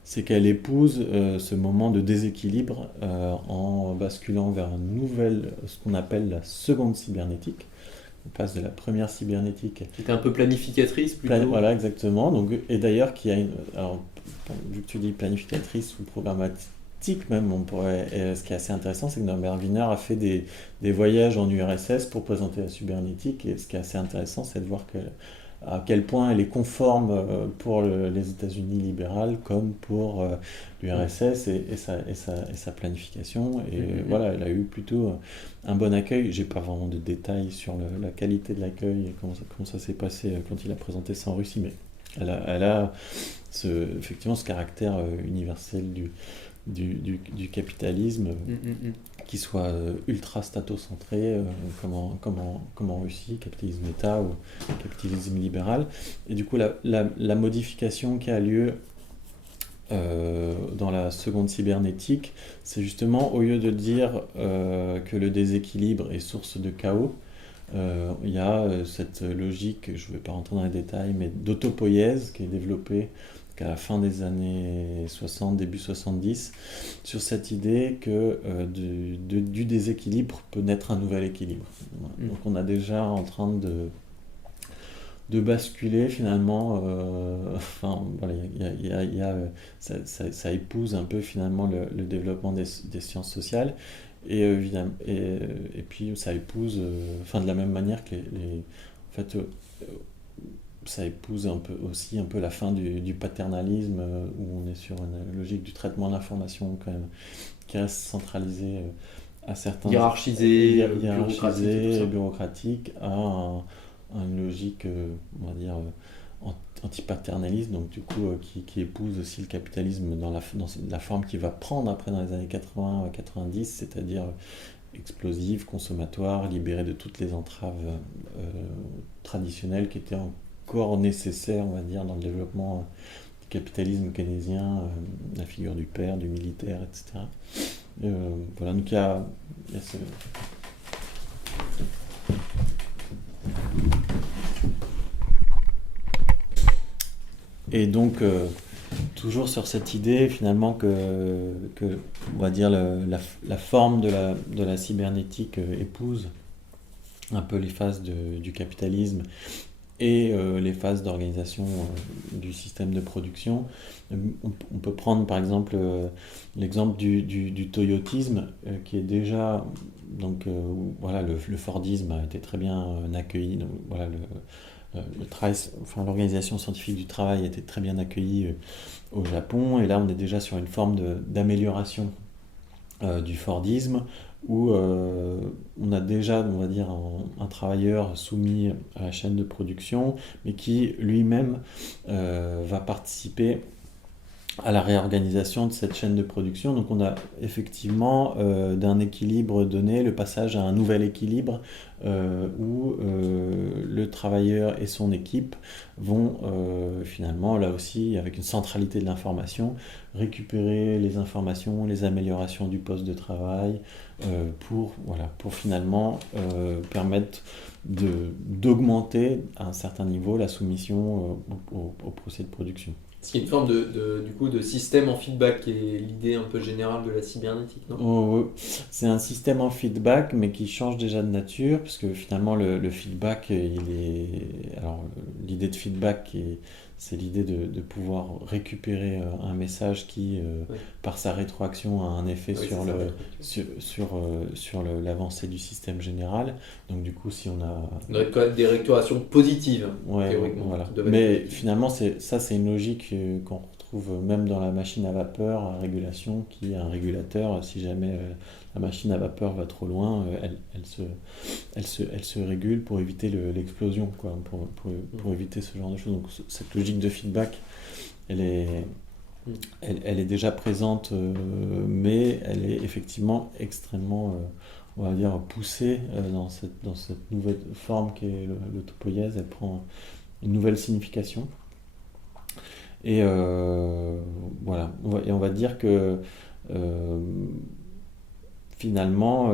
c'est qu'elle épouse ce moment de déséquilibre en basculant vers ce qu'on appelle la seconde cybernétique. On passe de la première cybernétique. Qui était un peu planificatrice plutôt. Voilà, exactement. Donc, et d'ailleurs, alors, vu que tu dis planificatrice ou programmatique même, ce qui est assez intéressant, c'est que Norbert Wiener a fait des voyages en URSS pour présenter la cybernétique. Et ce qui est assez intéressant, c'est de voir à quel point elle est conforme pour les États-Unis libérales comme pour l'URSS et sa planification. Et voilà, elle a eu plutôt un bon accueil. J'ai pas vraiment de détails sur la qualité de l'accueil et comment ça s'est passé quand il a présenté ça en Russie, mais elle a effectivement ce caractère universel du capitalisme qui soit ultra statocentré comme en Russie, capitalisme d'État ou capitalisme libéral. Et du coup, la modification qui a lieu dans la seconde cybernétique, c'est justement, au lieu de dire que le déséquilibre est source de chaos, il y a cette logique, je ne vais pas rentrer dans les détails, mais d'autopoïèse qui est développée à la fin des années 60, début 70, sur cette idée que du déséquilibre peut naître un nouvel équilibre. Donc on est déjà en train de basculer finalement, ça épouse un peu finalement le développement des sciences sociales, et puis ça épouse, de la même manière que ça épouse aussi un peu la fin du paternalisme, où on est sur une logique du traitement de l'information quand même, qui reste centralisée à certains... hiérarchisé, bureaucratique, à une logique, on va dire, antipaternaliste, donc du coup qui épouse aussi le capitalisme dans la forme qu'il va prendre après dans les années 80-90, c'est-à-dire explosive, consommatoire, libérée de toutes les entraves traditionnelles qui étaient encore nécessaire, on va dire, dans le développement du capitalisme keynésien, la figure du père, du militaire, etc. Voilà, donc il y a ce... Et donc, toujours sur cette idée, finalement, que on va dire, la forme de la cybernétique épouse un peu les phases du capitalisme et les phases d'organisation du système de production. On peut prendre par exemple l'exemple du toyotisme qui est déjà, donc voilà, le Fordisme a été très bien accueilli, donc voilà, l'organisation scientifique du travail a été très bien accueillie au Japon, et là on est déjà sur une forme d'amélioration du Fordisme, où on a déjà, on va dire, un travailleur soumis à la chaîne de production, mais qui lui-même va participer à la réorganisation de cette chaîne de production. Donc on a effectivement d'un équilibre donné le passage à un nouvel équilibre où le travailleur et son équipe vont finalement, là aussi, avec une centralité de l'information, récupérer les informations, les améliorations du poste de travail pour finalement permettre d'augmenter à un certain niveau la soumission au procès de production. Ce qui est une forme du coup, de système en feedback, qui est l'idée un peu générale de la cybernétique, non ? C'est un système en feedback, mais qui change déjà de nature, parce que finalement le feedback, alors l'idée de feedback, c'est l'idée de pouvoir récupérer un message qui, par sa rétroaction, a un effet sur l'avancée du système général. Donc du coup, si on a... Des récupérations positives, théoriquement. Voilà. Mais finalement, c'est une logique qu'on retrouve même dans la machine à vapeur à régulation, qui est un régulateur. Si jamais la machine à vapeur va trop loin, elle se régule pour éviter l'explosion, quoi, pour éviter ce genre de choses. Donc cette logique de feedback, elle est déjà présente, mais elle est effectivement extrêmement, on va dire, poussée dans cette nouvelle forme qui est l'autopoïèse. Elle prend une nouvelle signification. Et voilà, on va dire que finalement,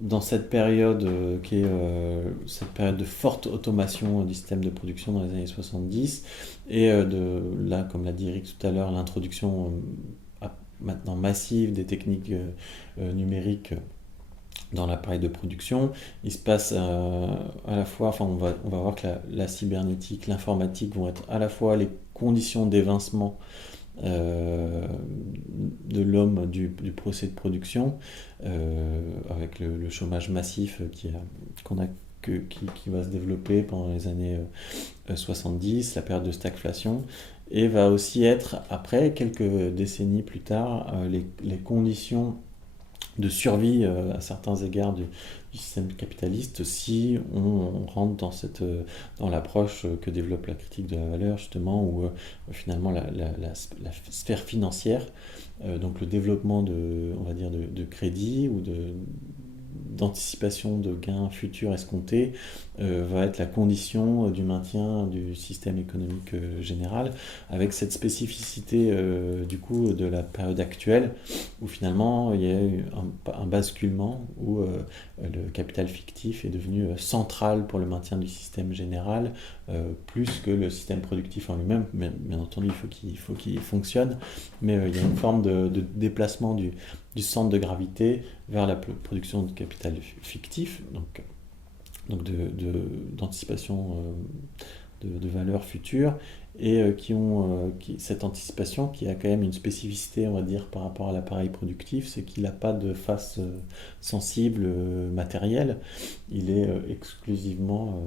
dans cette période qui est cette période de forte automation du système de production dans les années 70, et là, comme l'a dit Eric tout à l'heure, l'introduction maintenant massive des techniques numériques dans l'appareil de production, il se passe à la fois, on va voir que la cybernétique, l'informatique vont être à la fois les conditions d'évincement de l'homme du procès de production, avec le chômage massif qui va se développer pendant les années 70, la période de stagflation, et va aussi être, après, quelques décennies plus tard, les conditions de survie à certains égards du système capitaliste, si on rentre dans l'approche que développe la critique de la valeur, justement, où finalement la sphère financière, donc le développement on va dire de crédit ou d'anticipation de gains futurs escomptés, va être la condition du maintien du système économique général, avec cette spécificité du coup de la période actuelle, où finalement il y a eu un basculement, où le capital fictif est devenu central pour le maintien du système général, plus que le système productif en lui-même. Mais, bien entendu, il faut qu'il fonctionne, mais il y a une forme de déplacement du centre de gravité vers la production de capital fictif, donc d'anticipation de valeurs futures, et cette anticipation qui a quand même une spécificité, on va dire, par rapport à l'appareil productif, c'est qu'il n'a pas de face sensible matérielle. Il est exclusivement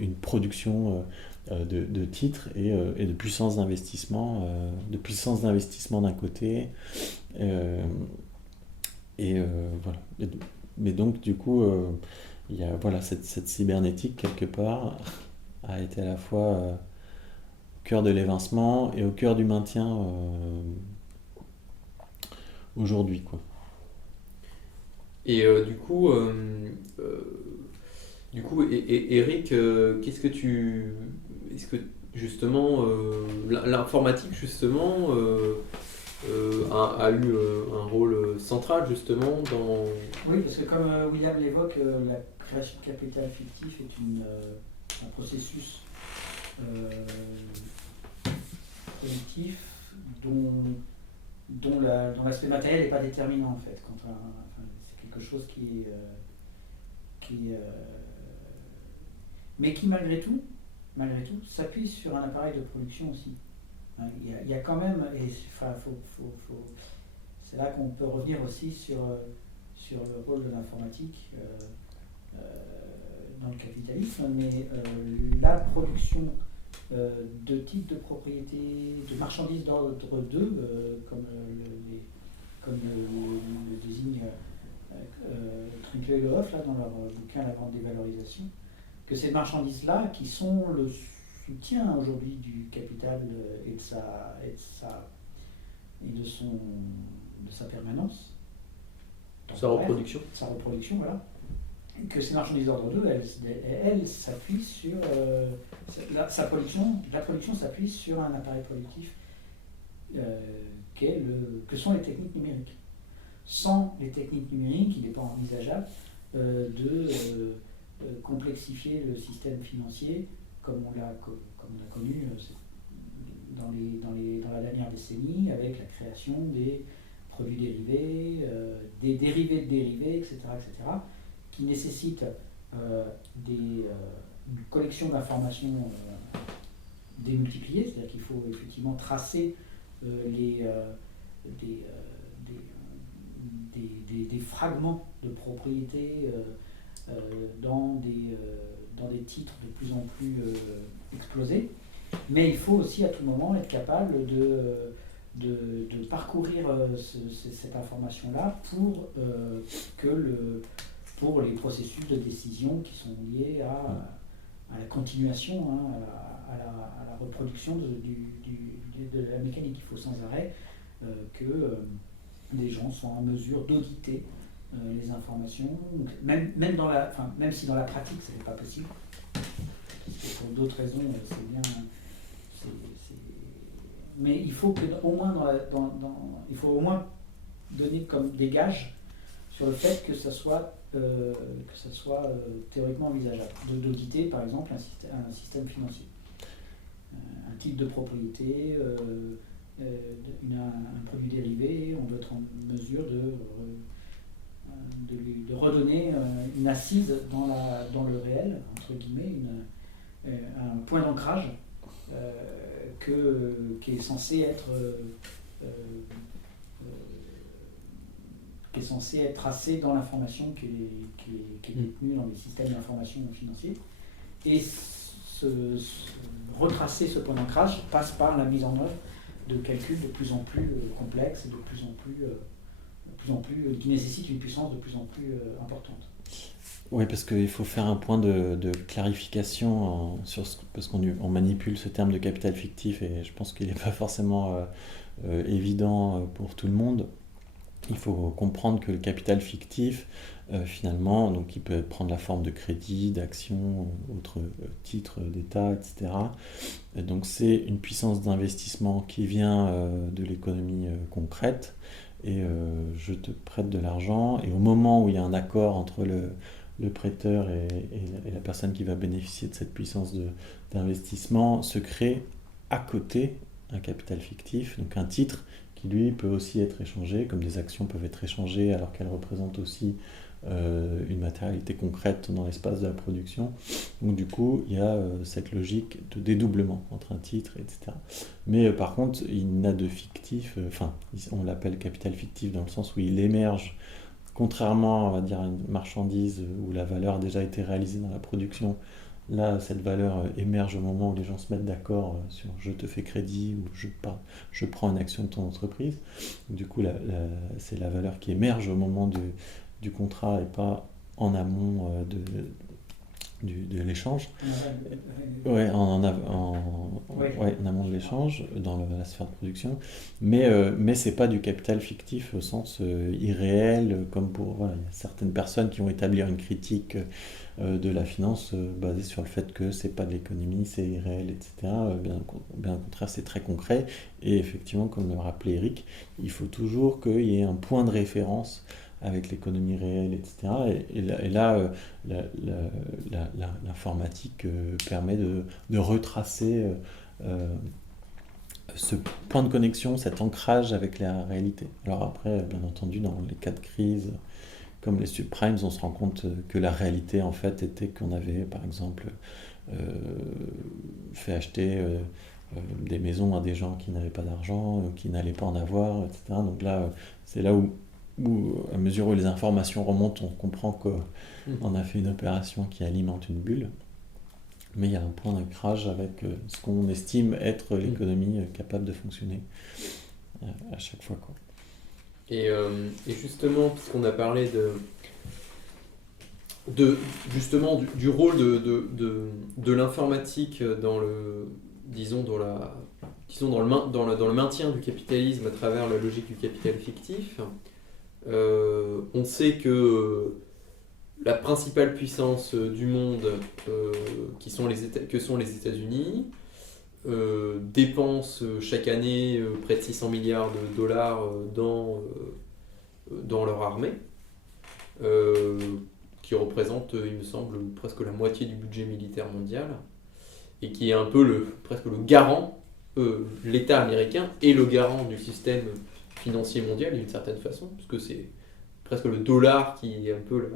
une production de titres et de puissance d'investissement, d'un côté, voilà. Mais donc du coup, il y a cette cybernétique quelque part a été à la fois au cœur de l'évincement et au cœur du maintien aujourd'hui, quoi. Et du coup, Eric, est-ce que justement l'informatique justement a eu un rôle central justement dans... Oui, parce que comme William l'évoque, la création de capital fictif est un processus productif dont l'aspect matériel n'est pas déterminant en fait. C'est quelque chose mais qui malgré tout s'appuie sur un appareil de production aussi. Il y a quand même, et c'est là qu'on peut revenir aussi sur le rôle de l'informatique dans le capitalisme, mais la production de titres de propriété, de marchandises d'ordre 2, comme le désigne Trinqueux et Le Hoff là, dans leur bouquin La vente des valorisations, que ces marchandises-là, qui sont tient aujourd'hui du capital et de sa permanence. Sa reproduction. Sa reproduction, voilà. Et que ces marchandises d'ordre 2, elles s'appuient sur... la production s'appuie sur un appareil productif que sont les techniques numériques. Sans les techniques numériques, il n'est pas envisageable de complexifier le système financier comme on l'a connu dans la dernière décennie, avec la création des produits dérivés, des dérivés de dérivés, etc., qui nécessitent une collection d'informations démultipliée, c'est-à-dire qu'il faut effectivement tracer des fragments de propriété dans des titres de plus en plus explosés, mais il faut aussi à tout moment être capable de parcourir cette information-là pour les processus de décision qui sont liés à la continuation, à la reproduction de la mécanique. Il faut sans arrêt que les gens soient en mesure d'auditer les informations, même si dans la pratique ce n'est pas possible, parce que pour d'autres raisons c'est bien, mais il faut il faut au moins donner comme des gages sur le fait que ça soit théoriquement envisageable d'auditer par exemple un système financier, un type de propriété, un produit dérivé. On doit être en mesure de redonner une assise dans le réel, entre guillemets, un point d'ancrage qui est censé être tracé dans l'information qui est détenue dans les systèmes d'information financiers. Et retracer ce point d'ancrage passe par la mise en œuvre de calculs de plus en plus complexes et de plus en plus qui nécessitent une puissance de plus en plus importante. Oui, parce qu'il faut faire un point de clarification parce qu'on manipule ce terme de capital fictif et je pense qu'il n'est pas forcément évident pour tout le monde. Il faut comprendre que le capital fictif, finalement, donc il peut prendre la forme de crédit, d'actions, autres titres d'État, etc. Et donc c'est une puissance d'investissement qui vient de l'économie concrète et je te prête de l'argent et au moment où il y a un accord entre le prêteur et la personne qui va bénéficier de cette puissance d'investissement, se crée à côté un capital fictif, donc un titre qui lui peut aussi être échangé, comme des actions peuvent être échangées alors qu'elles représentent aussi une matérialité concrète dans l'espace de la production. Donc du coup, il y a cette logique de dédoublement entre un titre, etc. Mais par contre, il n'a de fictif, on l'appelle capital fictif dans le sens où il émerge, contrairement, on va dire, à une marchandise où la valeur a déjà été réalisée dans la production. Là, cette valeur émerge au moment où les gens se mettent d'accord sur « je te fais crédit » ou je prends une action de ton entreprise. Du coup, c'est la valeur qui émerge au moment du contrat et pas en amont de l'échange. Ouais, en amont de l'échange, dans la sphère de production. Mais c'est pas du capital fictif au sens irréel, comme il y a certaines personnes qui vont établir une critique de la finance basée sur le fait que c'est pas de l'économie, c'est irréel, etc. Bien au contraire, c'est très concret. Et effectivement, comme le rappelait Eric, il faut toujours qu'il y ait un point de référence avec l'économie réelle, etc. Et là, l'informatique permet de retracer ce point de connexion, cet ancrage avec la réalité. Alors après, bien entendu, dans les cas de crise, comme les subprimes, on se rend compte que la réalité, en fait, était qu'on avait, par exemple, fait acheter des maisons à des gens qui n'avaient pas d'argent, qui n'allaient pas en avoir, etc. Donc là, c'est là où à mesure où les informations remontent, on comprend qu'on a fait une opération qui alimente une bulle. Mais il y a un point d'ancrage avec ce qu'on estime être l'économie capable de fonctionner à chaque fois, quoi. Et justement, puisqu'on a parlé justement du rôle de l'informatique dans le maintien du capitalisme à travers la logique du capital fictif. On sait que la principale puissance du monde, que sont les États-Unis, dépense chaque année près de 600 milliards de dollars dans leur armée, qui représente, il me semble, presque la moitié du budget militaire mondial, et qui est un peu presque le garant, l'État américain est le garant du système financier mondial d'une certaine façon, parce que c'est presque le dollar qui est un peu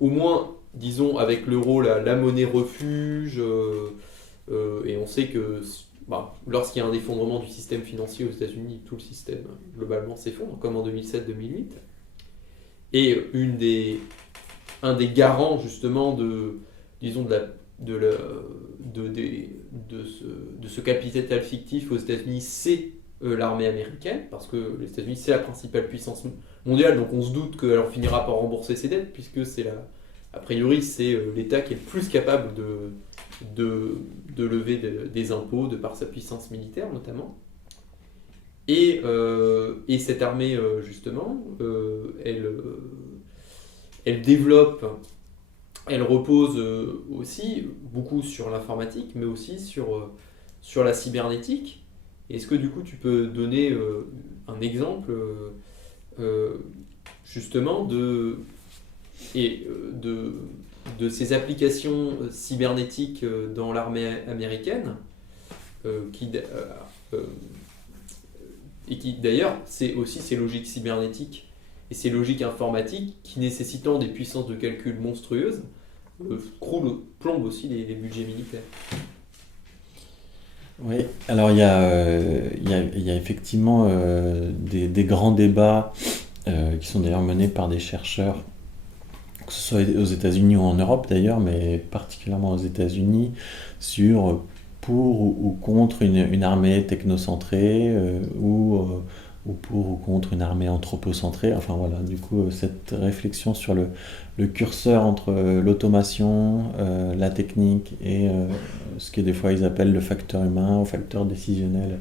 au moins, disons, avec l'euro, la monnaie refuge, et on sait que lorsqu'il y a un effondrement du système financier aux États-Unis, tout le système globalement s'effondre, comme en 2007-2008. Et un des garants justement de ce capital fictif aux États-Unis, c'est l'armée américaine, parce que les États-Unis c'est la principale puissance mondiale, donc on se doute qu'elle en finira par rembourser ses dettes, puisque a priori c'est l'État qui est le plus capable de lever des impôts de par sa puissance militaire notamment. Et cette armée, justement, elle développe, elle repose aussi beaucoup sur l'informatique, mais aussi sur la cybernétique. Est-ce que du coup tu peux donner un exemple justement de ces applications cybernétiques dans l'armée américaine et qui d'ailleurs, c'est aussi ces logiques cybernétiques et ces logiques informatiques qui, nécessitant des puissances de calcul monstrueuses, plombent aussi les budgets militaires. Oui, alors il y a effectivement des grands débats qui sont d'ailleurs menés par des chercheurs, que ce soit aux États-Unis ou en Europe d'ailleurs, mais particulièrement aux États-Unis, sur pour ou contre une armée technocentrée ou pour ou contre une armée anthropocentrée. Enfin voilà, du coup, cette réflexion sur le curseur entre l'automation, la technique et ce que des fois ils appellent le facteur humain, ou facteur décisionnel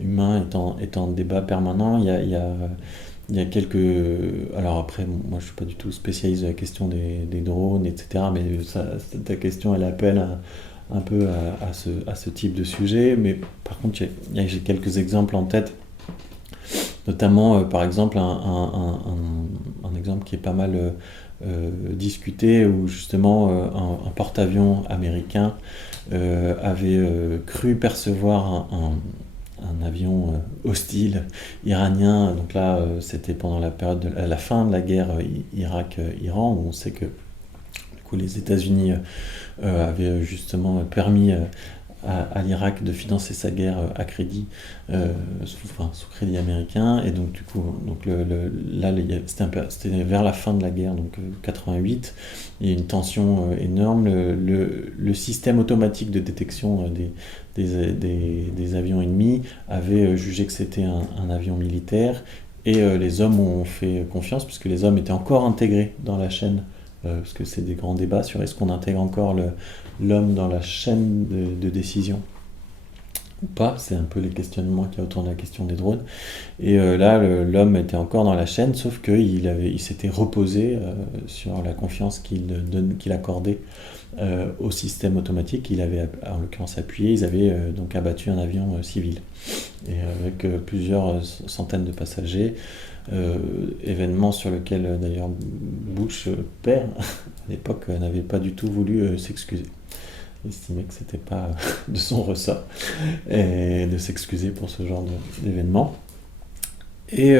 humain est en débat permanent. Il y a quelques... Alors après, moi je suis pas du tout spécialiste de la question des drones, etc. Mais ta question, elle appelle un peu à ce type de sujet. Mais par contre, j'ai quelques exemples en tête. Notamment, par exemple, un exemple qui est pas mal discuté, où justement un porte-avions américain avait cru percevoir un avion hostile iranien. Donc là, c'était pendant la période la fin de la guerre Irak-Iran, où on sait que du coup, les États-Unis avaient justement permis à l'Irak de financer sa guerre à crédit, sous crédit américain. Et donc du coup, c'était vers la fin de la guerre, donc 88. Il y a une tension énorme. Le système automatique de détection des avions ennemis avait jugé que c'était un avion militaire, et les hommes ont fait confiance, puisque les hommes étaient encore intégrés dans la chaîne, parce que c'est des grands débats sur est-ce qu'on intègre encore l'homme dans la chaîne de décision ou pas. C'est un peu les questionnements qu'il y a autour de la question des drones. Et là, l'homme était encore dans la chaîne, sauf qu'il s'était reposé sur la confiance qu'il accordait au système automatique qu'il avait en l'occurrence appuyé. Ils avaient donc abattu un avion civil, et avec plusieurs centaines de passagers. Événement sur lequel d'ailleurs Bush père à l'époque n'avait pas du tout voulu s'excuser. Il estimait que c'était pas de son ressort et de s'excuser pour ce genre d'événement. Et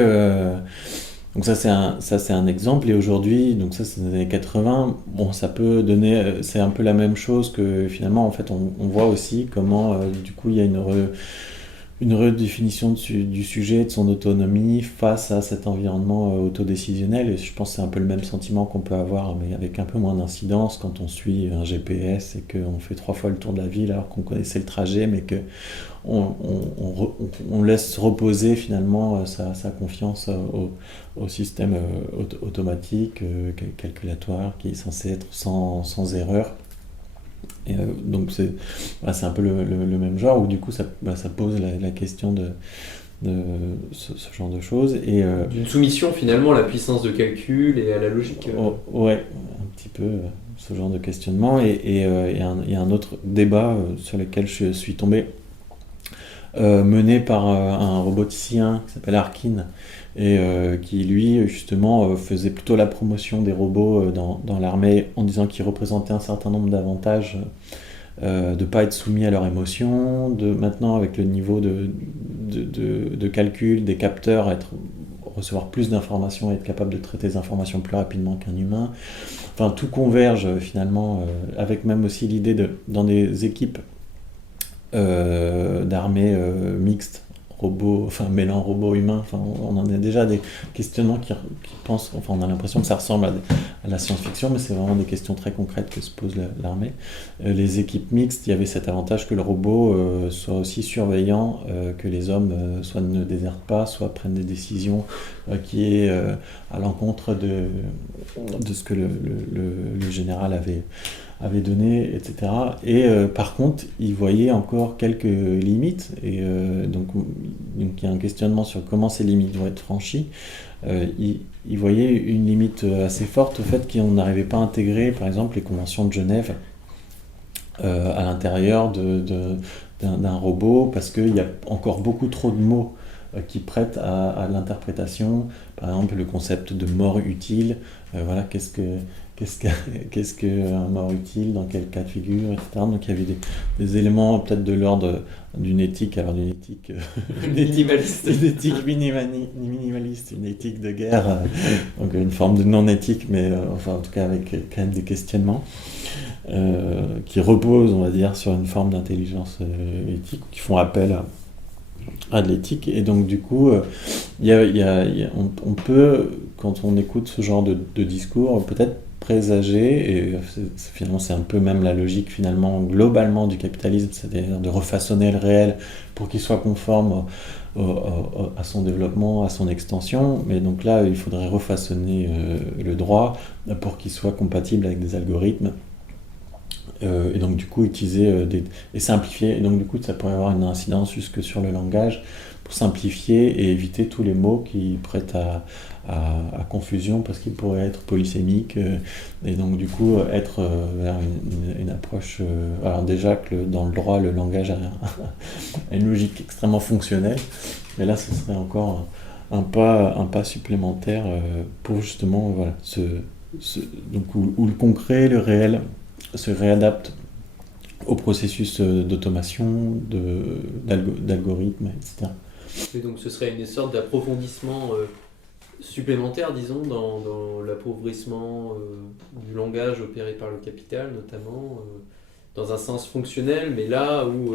donc ça c'est un exemple. Et aujourd'hui, donc ça c'est dans les années 80, bon, ça peut donner, c'est un peu la même chose, que finalement en fait on voit aussi comment du coup il y a une redéfinition du sujet, de son autonomie face à cet environnement autodécisionnel. Et je pense que c'est un peu le même sentiment qu'on peut avoir, mais avec un peu moins d'incidence quand on suit un GPS et qu'on fait 3 fois le tour de la ville alors qu'on connaissait le trajet, mais que on laisse reposer finalement sa confiance au système automatique, calculatoire, qui est censé être sans erreur. Et donc c'est un peu le même genre où du coup ça pose la question de ce genre de choses. Et, d'une soumission finalement à la puissance de calcul et à la logique. Ouais, un petit peu ce genre de questionnement. Et il y a un autre débat sur lequel je suis tombé, mené par un roboticien qui s'appelle Arkin, et qui lui justement faisait plutôt la promotion des robots dans l'armée en disant qu'ils représentaient un certain nombre d'avantages, de ne pas être soumis à leurs émotions, de maintenant avec le niveau de calcul des capteurs recevoir plus d'informations et être capable de traiter des informations plus rapidement qu'un humain. Enfin, tout converge finalement, avec même aussi l'idée dans des équipes d'armées mixtes, mêlant robots-humains, on en a déjà des questionnements qui pensent, on a l'impression que ça ressemble à la science-fiction, mais c'est vraiment des questions très concrètes que se pose l'armée. Les équipes mixtes, il y avait cet avantage que le robot soit aussi surveillant, que les hommes soit ne désertent pas, soit prennent des décisions qui est à l'encontre de ce que le général avait donné, etc. Et par contre, il voyait encore quelques limites, et donc il y a un questionnement sur comment ces limites vont être franchies. Il voyait une limite assez forte au fait qu'on n'arrivait pas à intégrer, par exemple, les conventions de Genève à l'intérieur d'un robot, parce qu'il y a encore beaucoup trop de mots qui prêtent à l'interprétation. Par exemple, le concept de mort utile, voilà, qu'est-ce qu'un mort utile, dans quel cas de figure, etc. Donc il y avait des éléments peut-être de l'ordre d'une éthique, alors d'une éthique minimaliste, une éthique minimaliste, une éthique de guerre, donc une forme de non-éthique, mais enfin en tout cas avec quand même des questionnements qui reposent, on va dire, sur une forme d'intelligence éthique, qui font appel à de l'éthique. Et donc du coup on peut, quand on écoute ce genre de discours, peut-être présager, et finalement c'est un peu même la logique finalement globalement du capitalisme, c'est-à-dire de refaçonner le réel pour qu'il soit conforme à son développement, à son extension. Mais donc là il faudrait refaçonner le droit pour qu'il soit compatible avec des algorithmes, et donc du coup utiliser et simplifier, et donc du coup ça pourrait avoir une incidence jusque sur le langage pour simplifier et éviter tous les mots qui prêtent à confusion, parce qu'ils pourraient être polysémiques, et donc du coup être vers une approche, alors déjà que dans le droit le langage a une logique extrêmement fonctionnelle, mais là ce serait encore un pas supplémentaire pour justement voilà, donc où le concret, le réel se réadapte au processus d'automation, d'algorithmes, etc. Et donc ce serait une sorte d'approfondissement supplémentaire, disons, dans l'appauvrissement du langage opéré par le capital, notamment, dans un sens fonctionnel, mais là où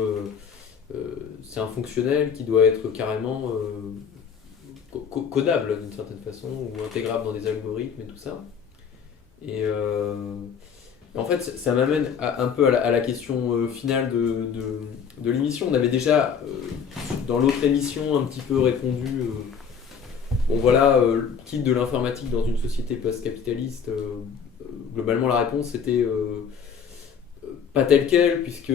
c'est un fonctionnel qui doit être carrément codable d'une certaine façon, ou intégrable dans des algorithmes et tout ça. Et en fait, ça m'amène un peu à la question finale de l'émission. On avait déjà, dans l'autre émission, un petit peu répondu, quitte de l'informatique dans une société post-capitaliste, globalement la réponse était pas telle quelle, puisque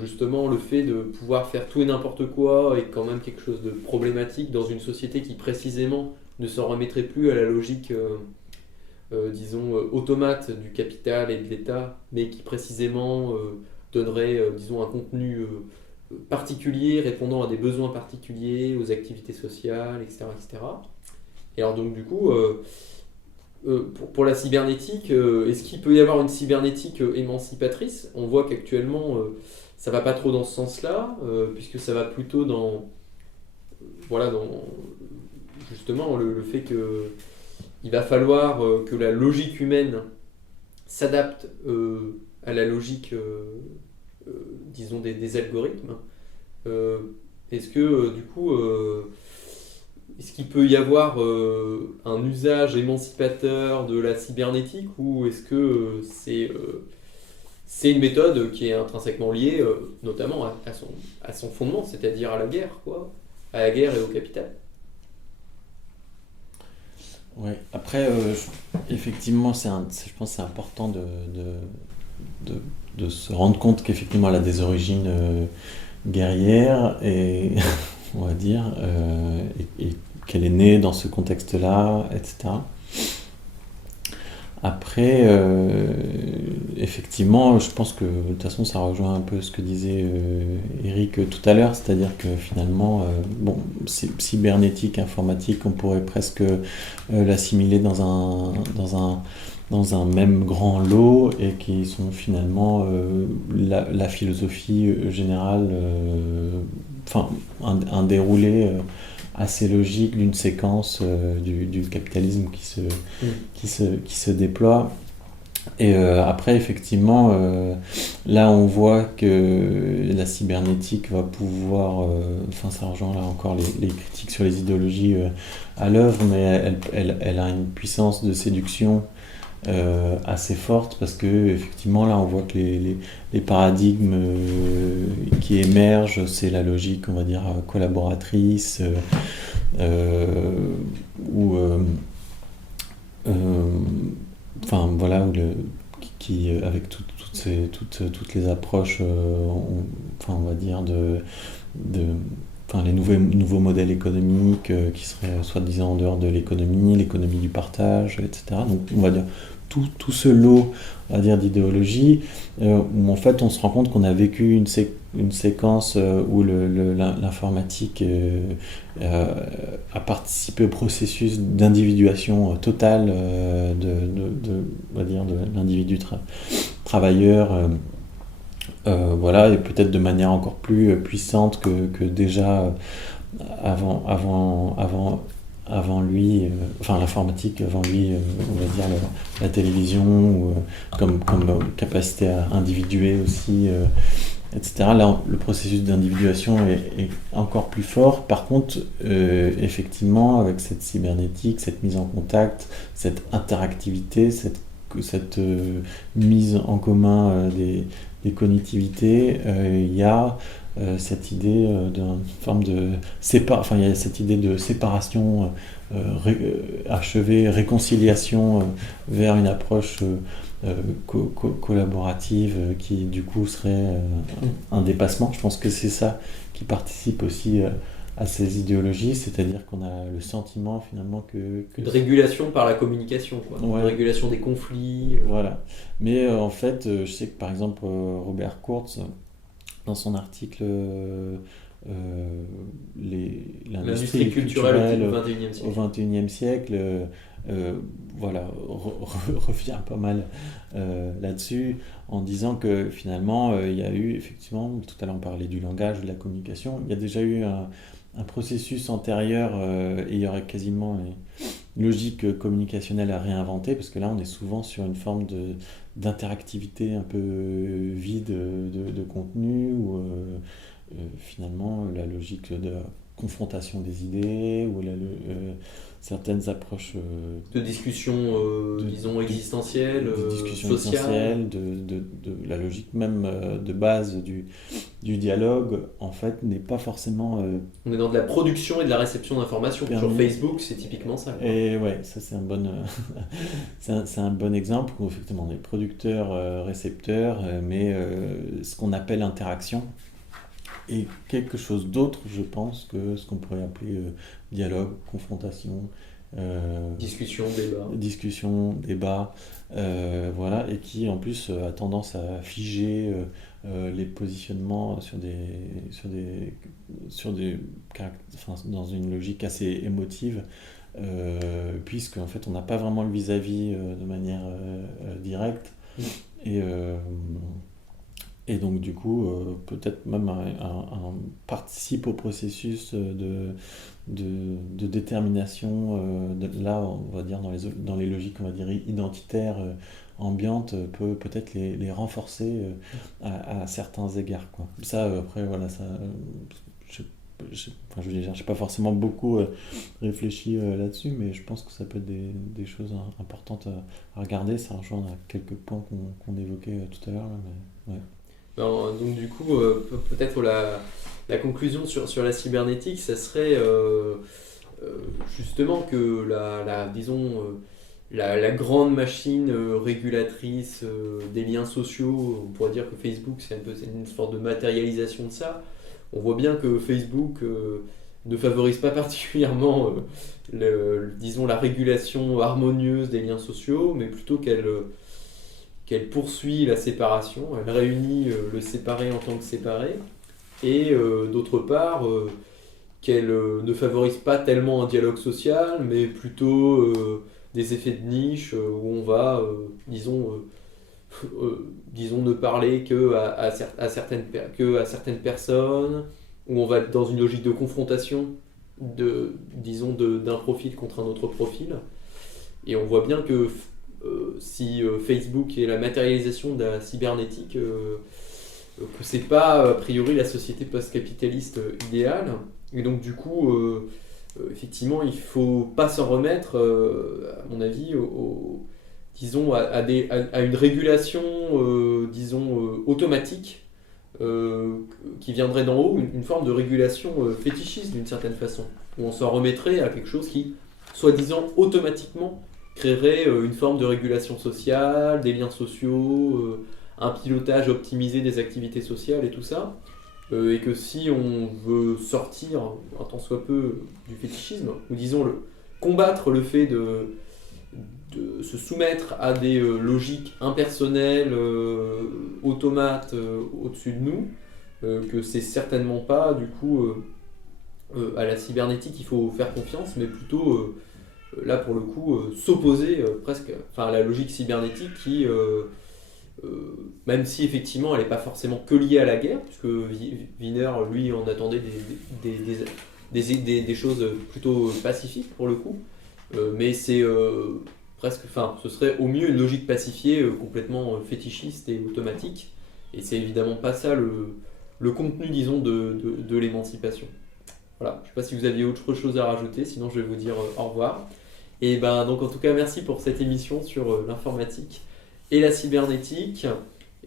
justement le fait de pouvoir faire tout et n'importe quoi est quand même quelque chose de problématique dans une société qui précisément ne s'en remettrait plus à la logique automate du capital et de l'État, mais qui précisément donnerait un contenu particulier, répondant à des besoins particuliers, aux activités sociales, etc. etc. Et alors donc du coup, pour la cybernétique, est-ce qu'il peut y avoir une cybernétique émancipatrice ? On voit qu'actuellement, ça va pas trop dans ce sens-là, puisque ça va plutôt dans justement le fait que il va falloir que la logique humaine s'adapte à la logique, des algorithmes. Est-ce que du coup, est-ce qu'il peut y avoir un usage émancipateur de la cybernétique, ou est-ce que c'est une méthode qui est intrinsèquement liée notamment à son fondement, c'est-à-dire à la guerre, quoi, à la guerre et au capital? Ouais. Après, effectivement, je pense que c'est important de se rendre compte qu'effectivement, elle a des origines guerrières, et on va dire, et qu'elle est née dans ce contexte-là, etc. Après, effectivement, je pense que de toute façon, ça rejoint un peu ce que disait Eric tout à l'heure, c'est-à-dire que finalement, cybernétique, informatique, on pourrait presque l'assimiler dans un même grand lot, et qui sont finalement la philosophie générale, un déroulé assez logique d'une séquence du capitalisme qui se déploie. Et après, effectivement, là on voit que la cybernétique va pouvoir, ça rejoint là encore les critiques sur les idéologies à l'œuvre, mais elle a une puissance de séduction assez forte, parce que effectivement là on voit que les paradigmes qui émergent, c'est la logique, on va dire, collaboratrice, où voilà, qui avec toutes les approches, on va dire les nouveaux modèles économiques qui seraient soi-disant en dehors de l'économie du partage, etc. Donc on va dire tout ce lot, on va dire, d'idéologie, où en fait on se rend compte qu'on a vécu une séquence où l'informatique a participé au processus d'individuation totale on va dire, de l'individu travailleur, voilà, et peut-être de manière encore plus puissante que déjà avant lui, l'informatique avant lui, on va dire la télévision, ou comme capacité à individuer aussi, etc. Là, le processus d'individuation est encore plus fort. Par contre, effectivement, avec cette cybernétique, cette mise en contact, cette interactivité, cette mise en commun des cognitivités, il y a cette idée d'une forme il y a cette idée de séparation achevée, réconciliation vers une approche collaborative, qui du coup serait un dépassement. Je pense que c'est ça qui participe aussi à ces idéologies, c'est-à-dire qu'on a le sentiment finalement que de régulation par la communication, quoi. Ouais. De régulation des conflits. Voilà. Mais en fait, je sais que par exemple Robert Kurz, dans son article l'industrie culturelle au XXIe siècle, voilà, revient pas mal là-dessus, en disant que finalement il y a eu effectivement, tout à l'heure on parlait du langage, de la communication, il y a déjà eu un processus antérieur, et il y aurait quasiment une logique communicationnelle à réinventer, parce que là on est souvent sur une forme d'interactivité un peu vide de contenu, où finalement la logique de confrontation des idées, ou certaines approches de discussion, disons, existentielle, de discussion sociale, essentielle, de la logique même de base du dialogue, en fait, n'est pas forcément on est dans de la production et de la réception d'informations. Sur Facebook, c'est typiquement ça, quoi. Et ouais, ça c'est un bon c'est un bon exemple où effectivement on est producteur, récepteur, mais ce qu'on appelle interaction est quelque chose d'autre, je pense, que ce qu'on pourrait appeler dialogue, confrontation, discussion, débat, voilà, et qui en plus a tendance à figer les positionnements dans une logique assez émotive, puisque en fait on n'a pas vraiment le vis-à-vis de manière directe, et donc du coup peut-être même participe au processus de détermination, là on va dire dans les logiques, on va dire, identitaires, ambiantes, peut-être les renforcer à certains égards, quoi. Ça après voilà, ça je veux dire, j'ai pas forcément beaucoup réfléchi là-dessus, mais je pense que ça peut être des choses importantes à regarder. Ça rejoint à quelques points qu'on évoquait tout à l'heure. Là, mais, ouais. Donc du coup, peut-être la conclusion sur la cybernétique, ça serait justement que la grande machine régulatrice des liens sociaux, on pourrait dire que Facebook c'est une sorte de matérialisation de ça. On voit bien que Facebook ne favorise pas particulièrement la régulation harmonieuse des liens sociaux, mais plutôt qu'elle poursuit la séparation, elle réunit le séparé en tant que séparé, et d'autre part, qu'elle ne favorise pas tellement un dialogue social, mais plutôt des effets de niche où on va, disons, ne parler à certaines personnes, où on va être dans une logique de confrontation d'un profil contre un autre profil. Et on voit bien que si Facebook est la matérialisation de la cybernétique, que c'est pas a priori la société post-capitaliste idéale. Et donc du coup, effectivement, il faut pas s'en remettre, à mon avis, disons à une régulation, automatique, qui viendrait d'en haut, une forme de régulation fétichiste d'une certaine façon, où on s'en remettrait à quelque chose qui, soi-disant automatiquement, créerait une forme de régulation sociale, des liens sociaux, un pilotage optimisé des activités sociales et tout ça. Et que si on veut sortir, un tant soit peu, du fétichisme, ou disons combattre le fait de se soumettre à des logiques impersonnelles, automates, au-dessus de nous, que c'est certainement pas du coup à la cybernétique il faut faire confiance, mais plutôt là pour le coup s'opposer presque à la logique cybernétique qui même si effectivement elle n'est pas forcément que liée à la guerre, puisque Wiener lui en attendait des choses plutôt pacifiques pour le coup, mais c'est presque, ce serait au mieux une logique pacifiée complètement fétichiste et automatique, et c'est évidemment pas ça le contenu, disons, de l'émancipation. Voilà, je ne sais pas si vous aviez autre chose à rajouter, sinon je vais vous dire au revoir. Et donc en tout cas merci pour cette émission sur l'informatique et la cybernétique,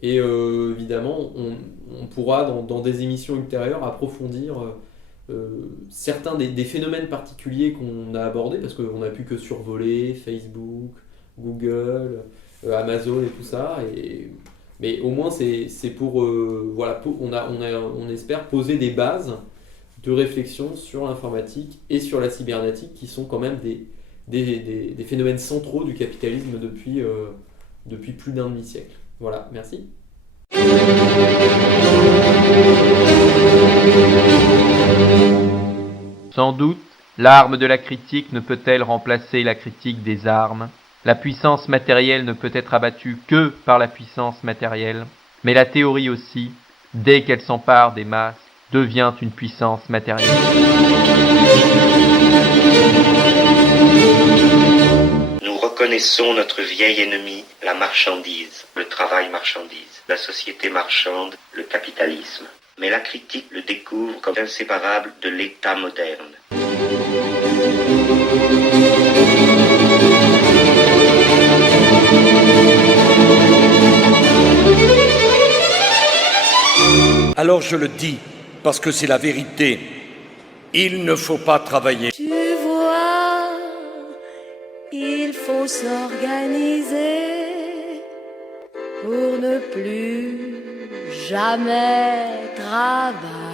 et évidemment on pourra dans des émissions ultérieures approfondir certains des phénomènes particuliers qu'on a abordés, parce qu'on n'a pu que survoler Facebook, Google, Amazon et tout ça, mais au moins c'est pour on espère poser des bases de réflexion sur l'informatique et sur la cybernétique, qui sont quand même des phénomènes centraux du capitalisme depuis plus d'un demi-siècle. Voilà, merci. Sans doute, l'arme de la critique ne peut-elle remplacer la critique des armes. La puissance matérielle ne peut être abattue que par la puissance matérielle, mais la théorie aussi, dès qu'elle s'empare des masses, devient une puissance matérielle. Nous reconnaissons notre vieil ennemi, la marchandise, le travail marchandise, la société marchande, le capitalisme. Mais la critique le découvre comme inséparable de l'État moderne. Alors je le dis, parce que c'est la vérité. Il ne faut pas travailler. Tu vois, il faut s'organiser pour ne plus jamais travailler.